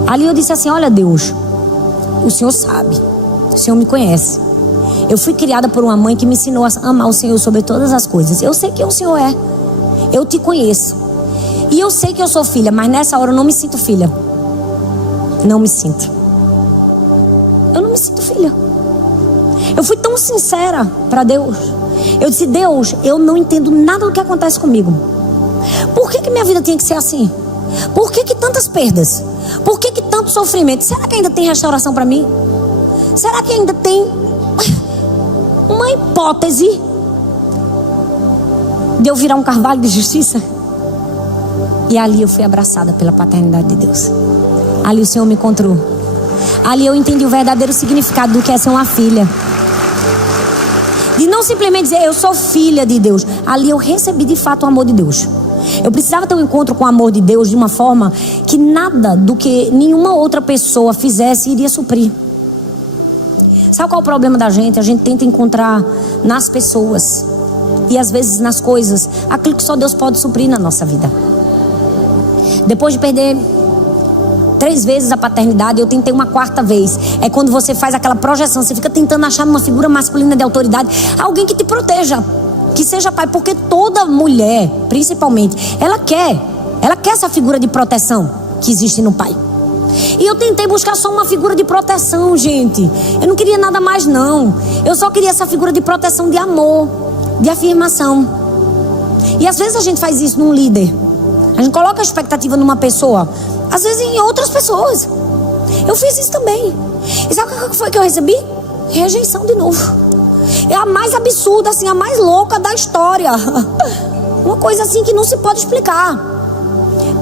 Ali eu disse assim: olha, Deus, o Senhor sabe, o Senhor me conhece. Eu fui criada por uma mãe que me ensinou a amar o Senhor sobre todas as coisas. Eu sei quem o Senhor é. Eu te conheço. E eu sei que eu sou filha, mas nessa hora eu não me sinto filha. Não me sinto. Eu não me sinto filha. Eu fui tão sincera para Deus. Eu disse: Deus, eu não entendo nada do que acontece comigo. Por que minha vida tinha que ser assim? Por que tantas perdas? Por que tanto sofrimento? Será que ainda tem restauração para mim? Será que ainda tem uma hipótese de eu virar um carvalho de justiça? E ali eu fui abraçada pela paternidade de Deus. Ali o Senhor me encontrou. Ali eu entendi o verdadeiro significado do que é ser uma filha. De não simplesmente dizer eu sou filha de Deus. Ali eu recebi de fato o amor de Deus. Eu precisava ter um encontro com o amor de Deus de uma forma que nada do que nenhuma outra pessoa fizesse iria suprir. Sabe qual é o problema da gente? A gente tenta encontrar nas pessoas e às vezes nas coisas aquilo que só Deus pode suprir na nossa vida. Depois de perder 3 vezes a paternidade, eu tentei uma 4ª vez. É quando você faz aquela projeção, você fica tentando achar numa figura masculina de autoridade alguém que te proteja, que seja pai, porque toda mulher, principalmente, ela quer essa figura de proteção que existe no pai. E eu tentei buscar só uma figura de proteção, gente. Eu não queria nada mais, não. Eu só queria essa figura de proteção, de amor, de afirmação. E às vezes a gente faz isso num líder. A gente coloca a expectativa numa pessoa, às vezes em outras pessoas. Eu fiz isso também. E sabe o que foi que eu recebi? Rejeição de novo. É a mais absurda, assim, a mais louca da história. Uma coisa assim que não se pode explicar.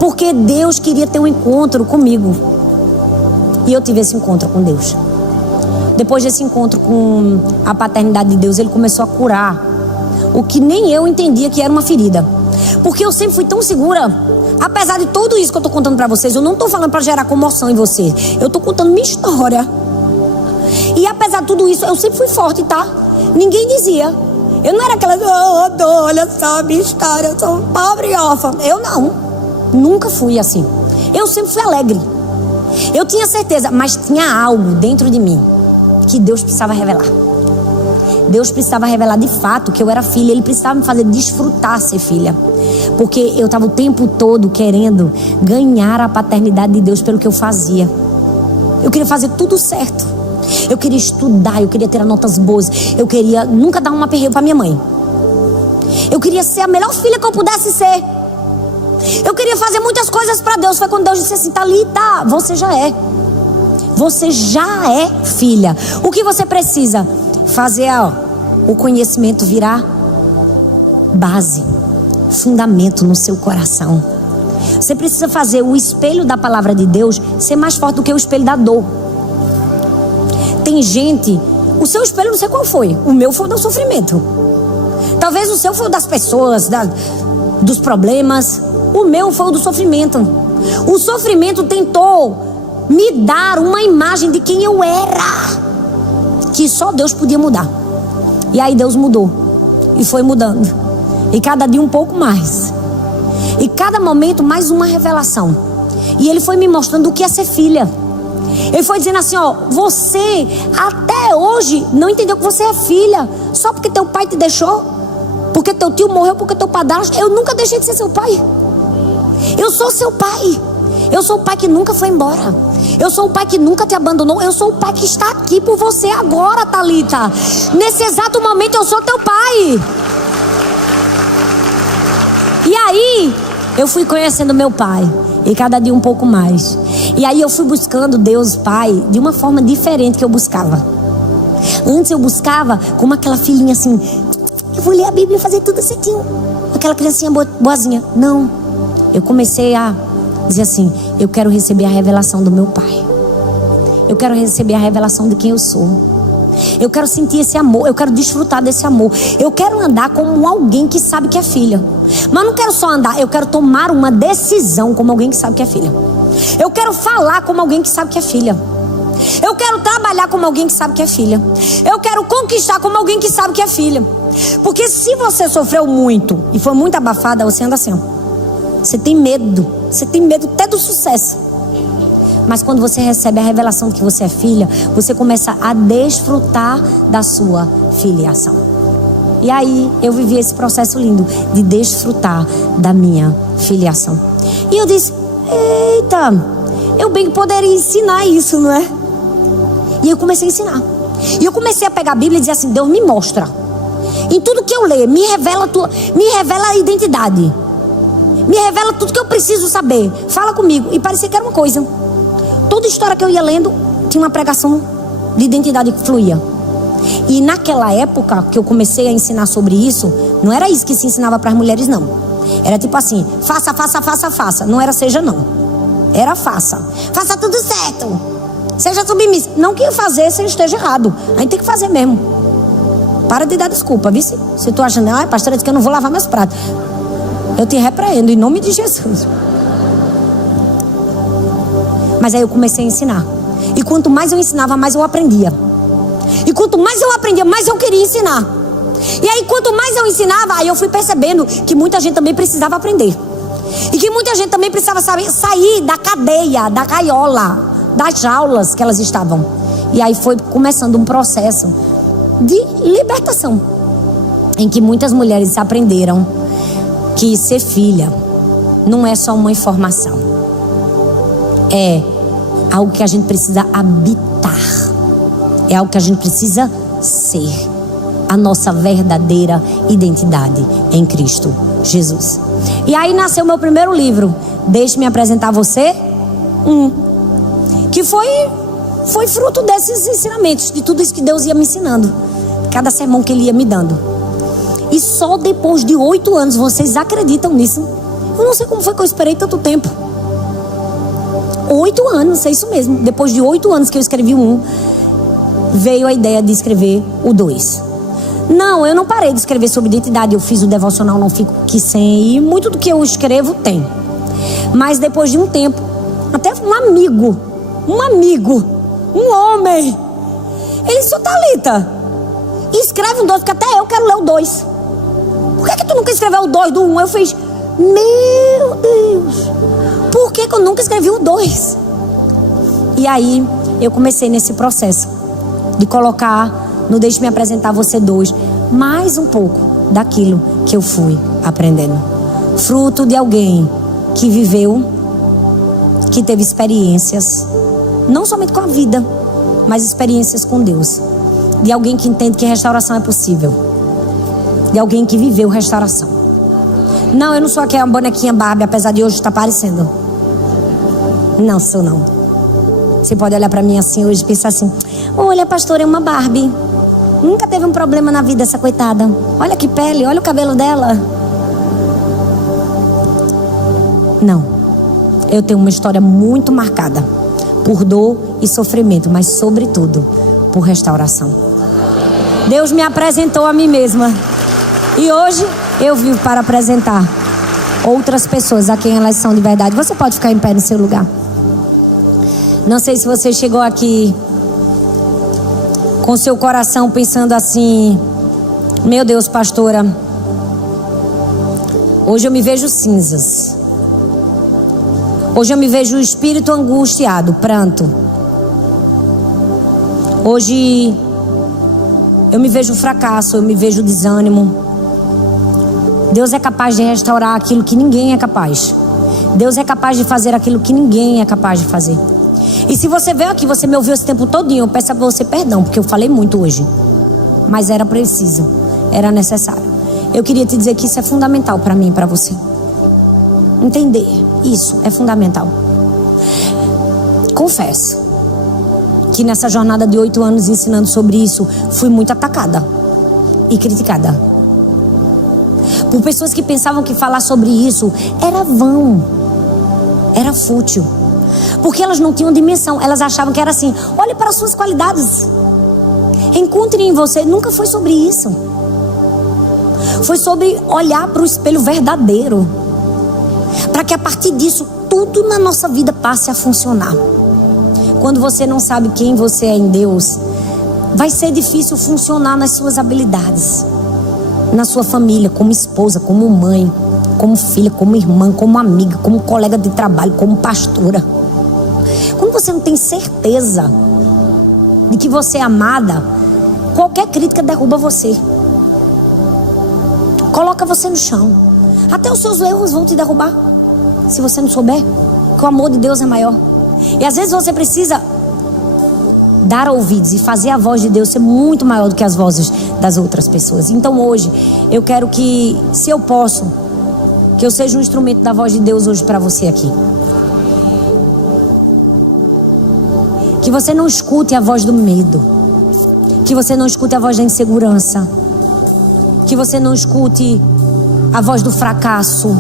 Porque Deus queria ter um encontro comigo. E eu tive esse encontro com Deus. Depois desse encontro com a paternidade de Deus, Ele começou a curar o que nem eu entendia que era uma ferida. Porque eu sempre fui tão segura. Apesar de tudo isso que eu tô contando pra vocês, eu não tô falando pra gerar comoção em vocês. Eu tô contando minha história. E apesar de tudo isso, eu sempre fui forte, tá? Ninguém dizia. Eu não era aquela, olha só, minha história, eu sou pobre e órfã. Eu não. Nunca fui assim. Eu sempre fui alegre. Eu tinha certeza, mas tinha algo dentro de mim que Deus precisava revelar. Deus precisava revelar de fato que eu era filha. Ele precisava me fazer desfrutar ser filha. Porque eu estava o tempo todo querendo ganhar a paternidade de Deus pelo que eu fazia. Eu queria fazer tudo certo. Eu queria estudar, eu queria ter notas boas. Eu queria nunca dar um aperreio para minha mãe. Eu queria ser a melhor filha que eu pudesse ser. Eu queria fazer muitas coisas para Deus. Foi quando Deus disse assim: Thalita, você já é. Você já é filha. O que você precisa? Fazer o conhecimento virar base, fundamento no seu coração. Você precisa fazer o espelho da palavra de Deus ser mais forte do que o espelho da dor. Tem gente, o seu espelho não sei qual foi. O meu foi do sofrimento. Talvez o seu foi o das pessoas, dos problemas. O meu foi o do sofrimento. O sofrimento tentou me dar uma imagem de quem eu era, que só Deus podia mudar. E aí Deus mudou. E foi mudando. E cada dia um pouco mais. E cada momento mais uma revelação. E Ele foi me mostrando o que é ser filha. Ele foi dizendo assim, você até hoje não entendeu que você é filha. Só porque teu pai te deixou. Porque teu tio morreu, porque teu padrasto. Eu nunca deixei de ser seu pai. Eu sou seu pai. Eu sou o pai que nunca foi embora. Eu sou o pai que nunca te abandonou. Eu sou o pai que está aqui por você agora, Thalita. Nesse exato momento eu sou teu pai. E aí eu fui conhecendo meu pai. E cada dia um pouco mais. E aí eu fui buscando Deus Pai de uma forma diferente que eu buscava. Antes eu buscava como aquela filhinha assim, eu vou ler a Bíblia e fazer tudo certinho. Aquela criancinha boazinha. Não. Eu comecei a dizer assim, eu quero receber a revelação do meu pai. Eu quero receber a revelação de quem eu sou. Eu quero sentir esse amor, eu quero desfrutar desse amor. Eu quero andar como alguém que sabe que é filha. Mas não quero só andar, eu quero tomar uma decisão como alguém que sabe que é filha. Eu quero falar como alguém que sabe que é filha. Eu quero trabalhar como alguém que sabe que é filha. Eu quero conquistar como alguém que sabe que é filha. Porque se você sofreu muito e foi muito abafada, você anda assim. Você tem medo até do sucesso. Mas quando você recebe a revelação de que você é filha, você começa a desfrutar da sua filiação. E aí eu vivi esse processo lindo de desfrutar da minha filiação. E eu disse, eita, eu bem poderia ensinar isso, não é? E eu comecei a ensinar. E eu comecei a pegar a Bíblia e dizer assim, Deus me mostra. Em tudo que eu ler, me revela a identidade. Me revela tudo que eu preciso saber. Fala comigo. E parecia que era uma coisa. Toda história que eu ia lendo tinha uma pregação de identidade que fluía. E naquela época que eu comecei a ensinar sobre isso, não era isso que se ensinava para as mulheres, não. Era tipo assim, faça, faça, faça, faça. Não era seja não. Era faça. Faça tudo certo. Seja submissa. Não que fazer você esteja errado. A gente tem que fazer mesmo. Para de dar desculpa, viu? Se tu acha, não, pastora, disse que eu não vou lavar meus pratos. Eu te repreendo em nome de Jesus. Mas aí eu comecei a ensinar. E quanto mais eu ensinava, mais eu aprendia. E quanto mais eu aprendia, mais eu queria ensinar. E aí quanto mais eu ensinava, aí eu fui percebendo que muita gente também precisava aprender. E que muita gente também precisava sair da cadeia, da gaiola, das jaulas que elas estavam. E aí foi começando um processo de libertação. Em que muitas mulheres aprenderam que ser filha não é só uma informação. É algo que a gente precisa habitar. É algo que a gente precisa ser. A nossa verdadeira identidade em Cristo Jesus. E aí nasceu meu primeiro livro, Deixe-me Apresentar Você, que foi fruto desses ensinamentos, de tudo isso que Deus ia me ensinando, cada sermão que Ele ia me dando. E só depois de 8 anos, vocês acreditam nisso? Eu não sei como foi que eu esperei tanto tempo. 8 anos, é isso mesmo. Depois de 8 anos que eu escrevi o 1, veio a ideia de escrever o 2. Não, eu não parei de escrever sobre identidade. Eu fiz o devocional Não Fico Aqui Sem. E muito do que eu escrevo tem. Mas depois de um tempo, até um amigo, um homem, ele disse, Thalita, escreve um 2, porque até eu quero ler o 2. Por que tu nunca escreveu o 2 do 1? Eu fiz, meu Deus, por que eu nunca escrevi o 2? E aí eu comecei nesse processo de colocar no Deixe-me Apresentar Você 2 mais um pouco daquilo que eu fui aprendendo. Fruto de alguém que viveu, que teve experiências, não somente com a vida, mas experiências com Deus. De alguém que entende que restauração é possível. De alguém que viveu restauração. Não, eu não sou aquela bonequinha Barbie, apesar de hoje estar parecendo. Não sou não. Você pode olhar para mim assim hoje e pensar assim: olha, pastora, é uma Barbie. Nunca teve um problema na vida essa coitada. Olha que pele, olha o cabelo dela. Não. Eu tenho uma história muito marcada por dor e sofrimento, mas sobretudo por restauração. Deus me apresentou a mim mesma. E hoje eu vivo para apresentar outras pessoas a quem elas são de verdade. Você pode ficar em pé no seu lugar. Não sei se você chegou aqui com seu coração pensando assim: meu Deus, pastora, hoje eu me vejo cinzas. Hoje eu me vejo o espírito angustiado, pranto. Hoje eu me vejo fracasso, eu me vejo desânimo. Deus é capaz de restaurar aquilo que ninguém é capaz. Deus é capaz de fazer aquilo que ninguém é capaz de fazer. E se você veio aqui, você me ouviu esse tempo todinho, eu peço a você perdão, porque eu falei muito hoje. Mas era preciso, era necessário. Eu queria te dizer que isso é fundamental para mim e para você. Entender isso é fundamental. Confesso que nessa jornada de 8 anos ensinando sobre isso, fui muito atacada e criticada por pessoas que pensavam que falar sobre isso era vão, era fútil, porque elas não tinham dimensão. Elas achavam que era assim: olhe para as suas qualidades, encontre em você. Nunca foi sobre isso. Foi sobre olhar para o espelho verdadeiro, para que a partir disso tudo na nossa vida passe a funcionar. Quando você não sabe quem você é em Deus, vai ser difícil funcionar nas suas habilidades, na sua família, como esposa, como mãe, como filha, como irmã, como amiga, como colega de trabalho, como pastora. Quando você não tem certeza de que você é amada, qualquer crítica derruba você, coloca você no chão. Até os seus erros vão te derrubar, se você não souber que o amor de Deus é maior. E às vezes você precisa dar ouvidos e fazer a voz de Deus ser muito maior do que as vozes das outras pessoas. Então hoje eu quero que, se eu posso, que eu seja um instrumento da voz de Deus hoje para você aqui. Que você não escute a voz do medo, que você não escute a voz da insegurança, que você não escute a voz do fracasso,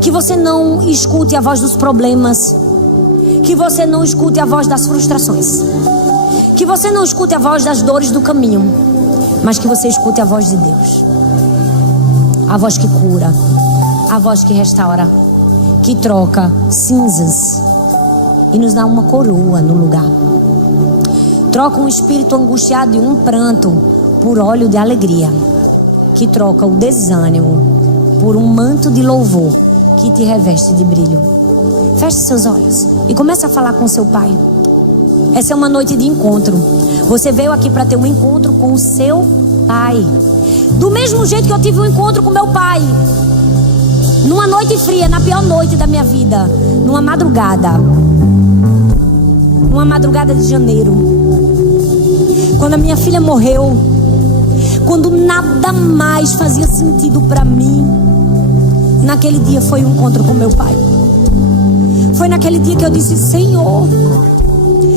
que você não escute a voz dos problemas, que você não escute a voz das frustrações, que você não escute a voz das dores do caminho, mas que você escute a voz de Deus, a voz que cura, a voz que restaura, que troca cinzas e nos dá uma coroa no lugar. Troca um espírito angustiado e um pranto por óleo de alegria, que troca o desânimo por um manto de louvor que te reveste de brilho. Feche seus olhos e comece a falar com seu pai. Essa é uma noite de encontro. Você veio aqui para ter um encontro com o seu pai, do mesmo jeito que eu tive um encontro com meu pai, numa noite fria, na pior noite da minha vida, numa madrugada de janeiro, quando a minha filha morreu, quando nada mais fazia sentido para mim. Naquele dia foi um encontro com meu pai. Foi naquele dia que eu disse: Senhor,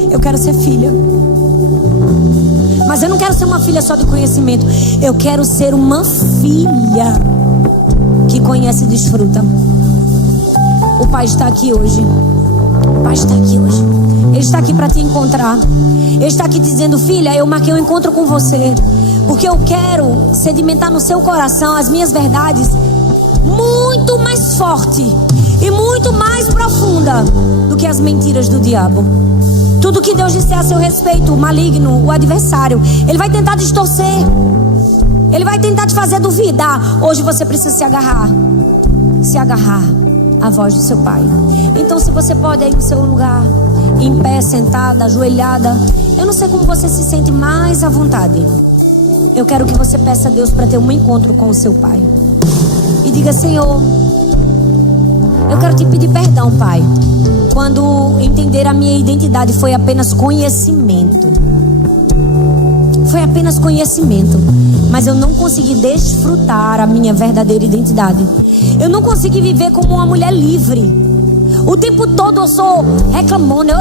eu quero ser filha, mas eu não quero ser uma filha só de conhecimento. Eu quero ser uma filha que conhece e desfruta. O pai está aqui hoje. O pai está aqui hoje. Ele está aqui para te encontrar. Ele está aqui dizendo: filha, eu marquei um encontro com você, porque eu quero sedimentar no seu coração as minhas verdades muito mais forte e muito mais profunda do que as mentiras do diabo. Tudo que Deus disser a seu respeito, o maligno, o adversário, ele vai tentar distorcer, ele vai tentar te fazer duvidar. Hoje você precisa se agarrar à voz do seu pai. Então, se você pode aí no seu lugar, em pé, sentada, ajoelhada, eu não sei como você se sente mais à vontade. Eu quero que você peça a Deus para ter um encontro com o seu pai e diga: Senhor, eu quero te pedir perdão, Pai, quando entender a minha identidade foi apenas conhecimento. Foi apenas conhecimento, mas eu não consegui desfrutar a minha verdadeira identidade. Eu não consegui viver como uma mulher livre. O tempo todo eu sou reclamona,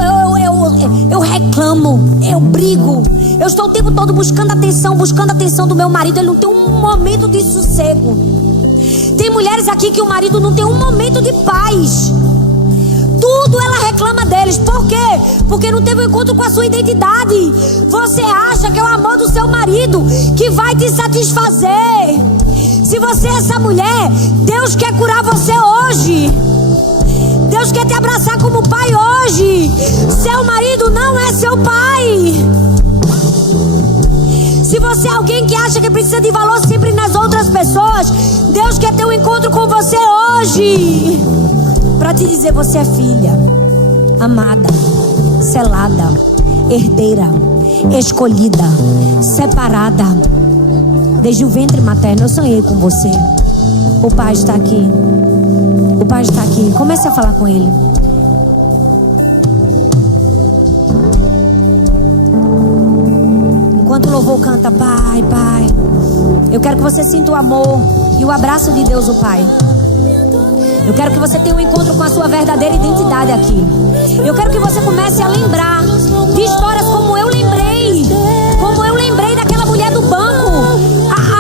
eu reclamo, eu brigo. Eu estou o tempo todo buscando a atenção do meu marido. Ele não tem um momento de sossego. Tem mulheres aqui que o marido não tem um momento de paz. Tudo ela reclama deles. Por quê? Porque não teve um encontro com a sua identidade. Você acha que é o amor do seu marido que vai te satisfazer. Se você é essa mulher, Deus quer curar você hoje. Deus quer te abraçar como pai hoje. Seu marido não é seu pai. Se você é alguém que acha que precisa de valor sempre nas outras pessoas, Deus quer ter um encontro com você hoje, para te dizer: você é filha, amada, selada, herdeira, escolhida, separada. Desde o ventre materno eu sonhei com você. O Pai está aqui. O Pai está aqui. Comece a falar com Ele. Enquanto o louvor canta: Pai, Pai, eu quero que você sinta o amor e o abraço de Deus, o Pai. Eu quero que você tenha um encontro com a sua verdadeira identidade aqui. Eu quero que você comece a lembrar de histórias como eu lembrei. Como eu lembrei daquela mulher do banco.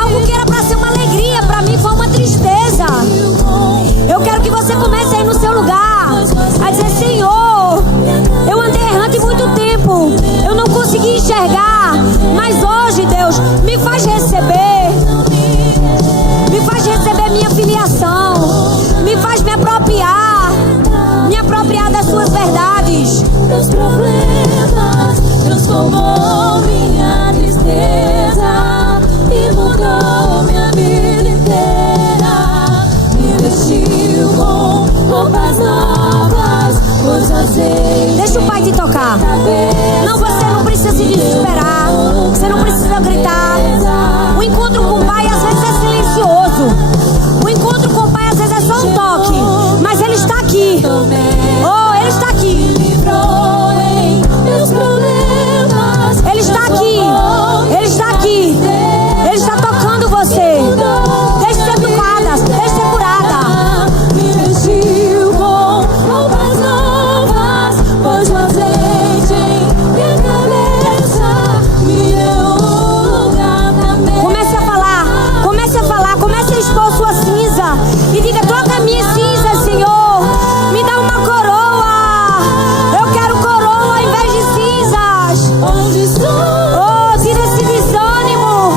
Algo que era para ser uma alegria, para mim foi uma tristeza. Eu quero que você comece aí no seu lugar a dizer: Senhor, eu andei errante muito tempo, eu não consegui enxergar, mas hoje, Deus, me faz receber minha filiação, me faz me apropriar das suas verdades. Meus problemas transformou minha tristeza e mudou minha vida inteira. Me vestiu com roupas novas, pôs azeite. Deixa o Pai te tocar. Não, você não precisa se desesperar, você não precisa gritar. O encontro com o Pai às vezes é silencioso. O encontro com o Pai às vezes é só um toque, mas Ele está aqui. Oh, Ele está aqui. Ele está aqui. Ele está aqui. Ele está tocando você. Deixe ser tocada, deixe ser curada. Me vestiu com roupas novas, pôs azeite em minha cabeça, me deu um lugar na mesa. Comece a falar, comece a falar, comece a expor sua cinza e diga: troca a minha cinza, Senhor. Me dá uma coroa. Eu quero coroa ao invés de cinzas. Onde estou? Oh, tira esse desânimo.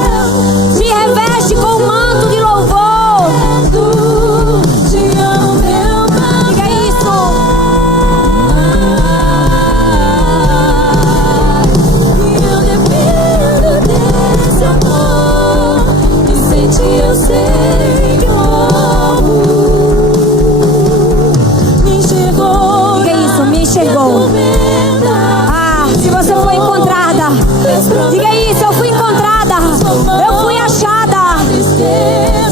Me reveste com um manto de louvor. Te amo, meu Pai. Diga isso. E eu dependo desse amor. E sem ti eu sei que morro. Me enxergou. Diga isso, me enxergou. Ah, se você foi encontrada, diga isso: eu fui encontrada, eu fui achada.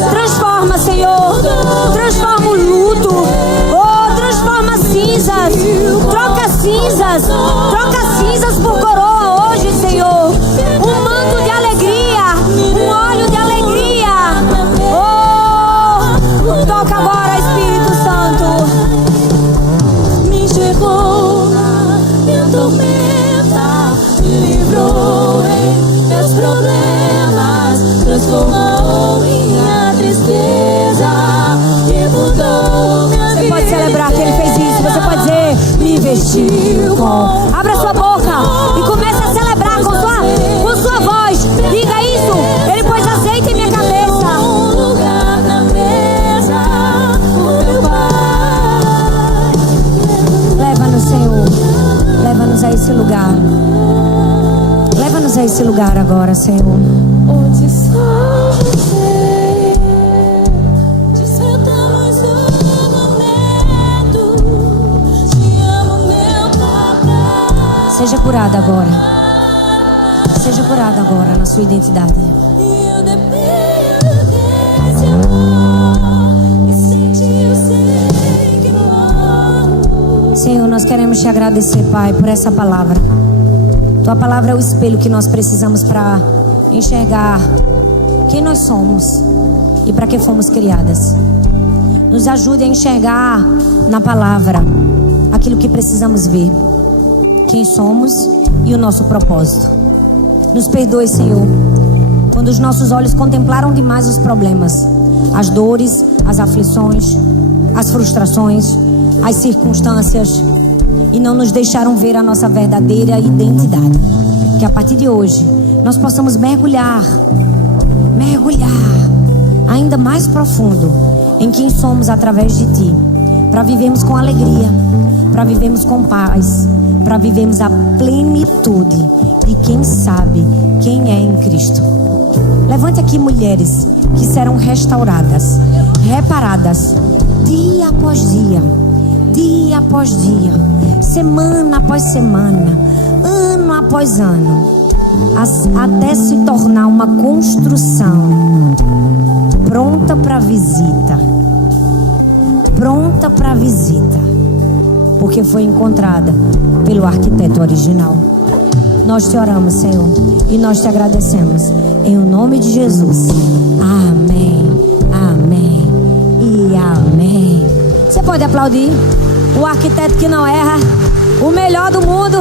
Transforma, Senhor, transforma o luto, oh, transforma cinzas, troca cinzas por coroa hoje, Senhor. Um manto de alegria, um óleo de alegria. Oh, toca agora, Espírito Santo. Me enxergou na minha tormenta, me livrou em meus problemas, transformou minha tristeza e mudou minha vida. Você pode celebrar que Ele fez isso. Você pode dizer: me vestiu com. Abra sua boca e comece a celebrar com sua voz. Diga isso: Ele pôs azeite em minha cabeça. Um lugar na mesa, o meu Pai. Leva-nos, Senhor. Leva-nos a esse lugar. Leva-nos a esse lugar agora, Senhor. Onde só você despertamos o momento. Te amo, meu papai. Seja curada agora. Seja curada agora na sua identidade. E eu dependo desse amor. E sem ti eu sei que morro. Senhor, nós queremos te agradecer, Pai, por essa palavra. Tua palavra é o espelho que nós precisamos para enxergar quem nós somos e para que fomos criadas. Nos ajude a enxergar na palavra aquilo que precisamos ver: quem somos e o nosso propósito. Nos perdoe, Senhor, quando os nossos olhos contemplaram demais os problemas, as dores, as aflições, as frustrações, as circunstâncias, e não nos deixaram ver a nossa verdadeira identidade. Que a partir de hoje nós possamos mergulhar ainda mais profundo em quem somos através de Ti, para vivermos com alegria, para vivermos com paz, para vivermos a plenitude de quem sabe quem é em Cristo. Levante aqui mulheres que serão restauradas, reparadas, dia após dia, dia após dia, semana após semana, ano após ano, até se tornar uma construção pronta para visita. Pronta para visita, porque foi encontrada pelo arquiteto original. Nós te oramos, Senhor, e nós te agradecemos, em o nome de Jesus. Amém, amém e amém. Você pode aplaudir o arquiteto que não erra, o melhor do mundo.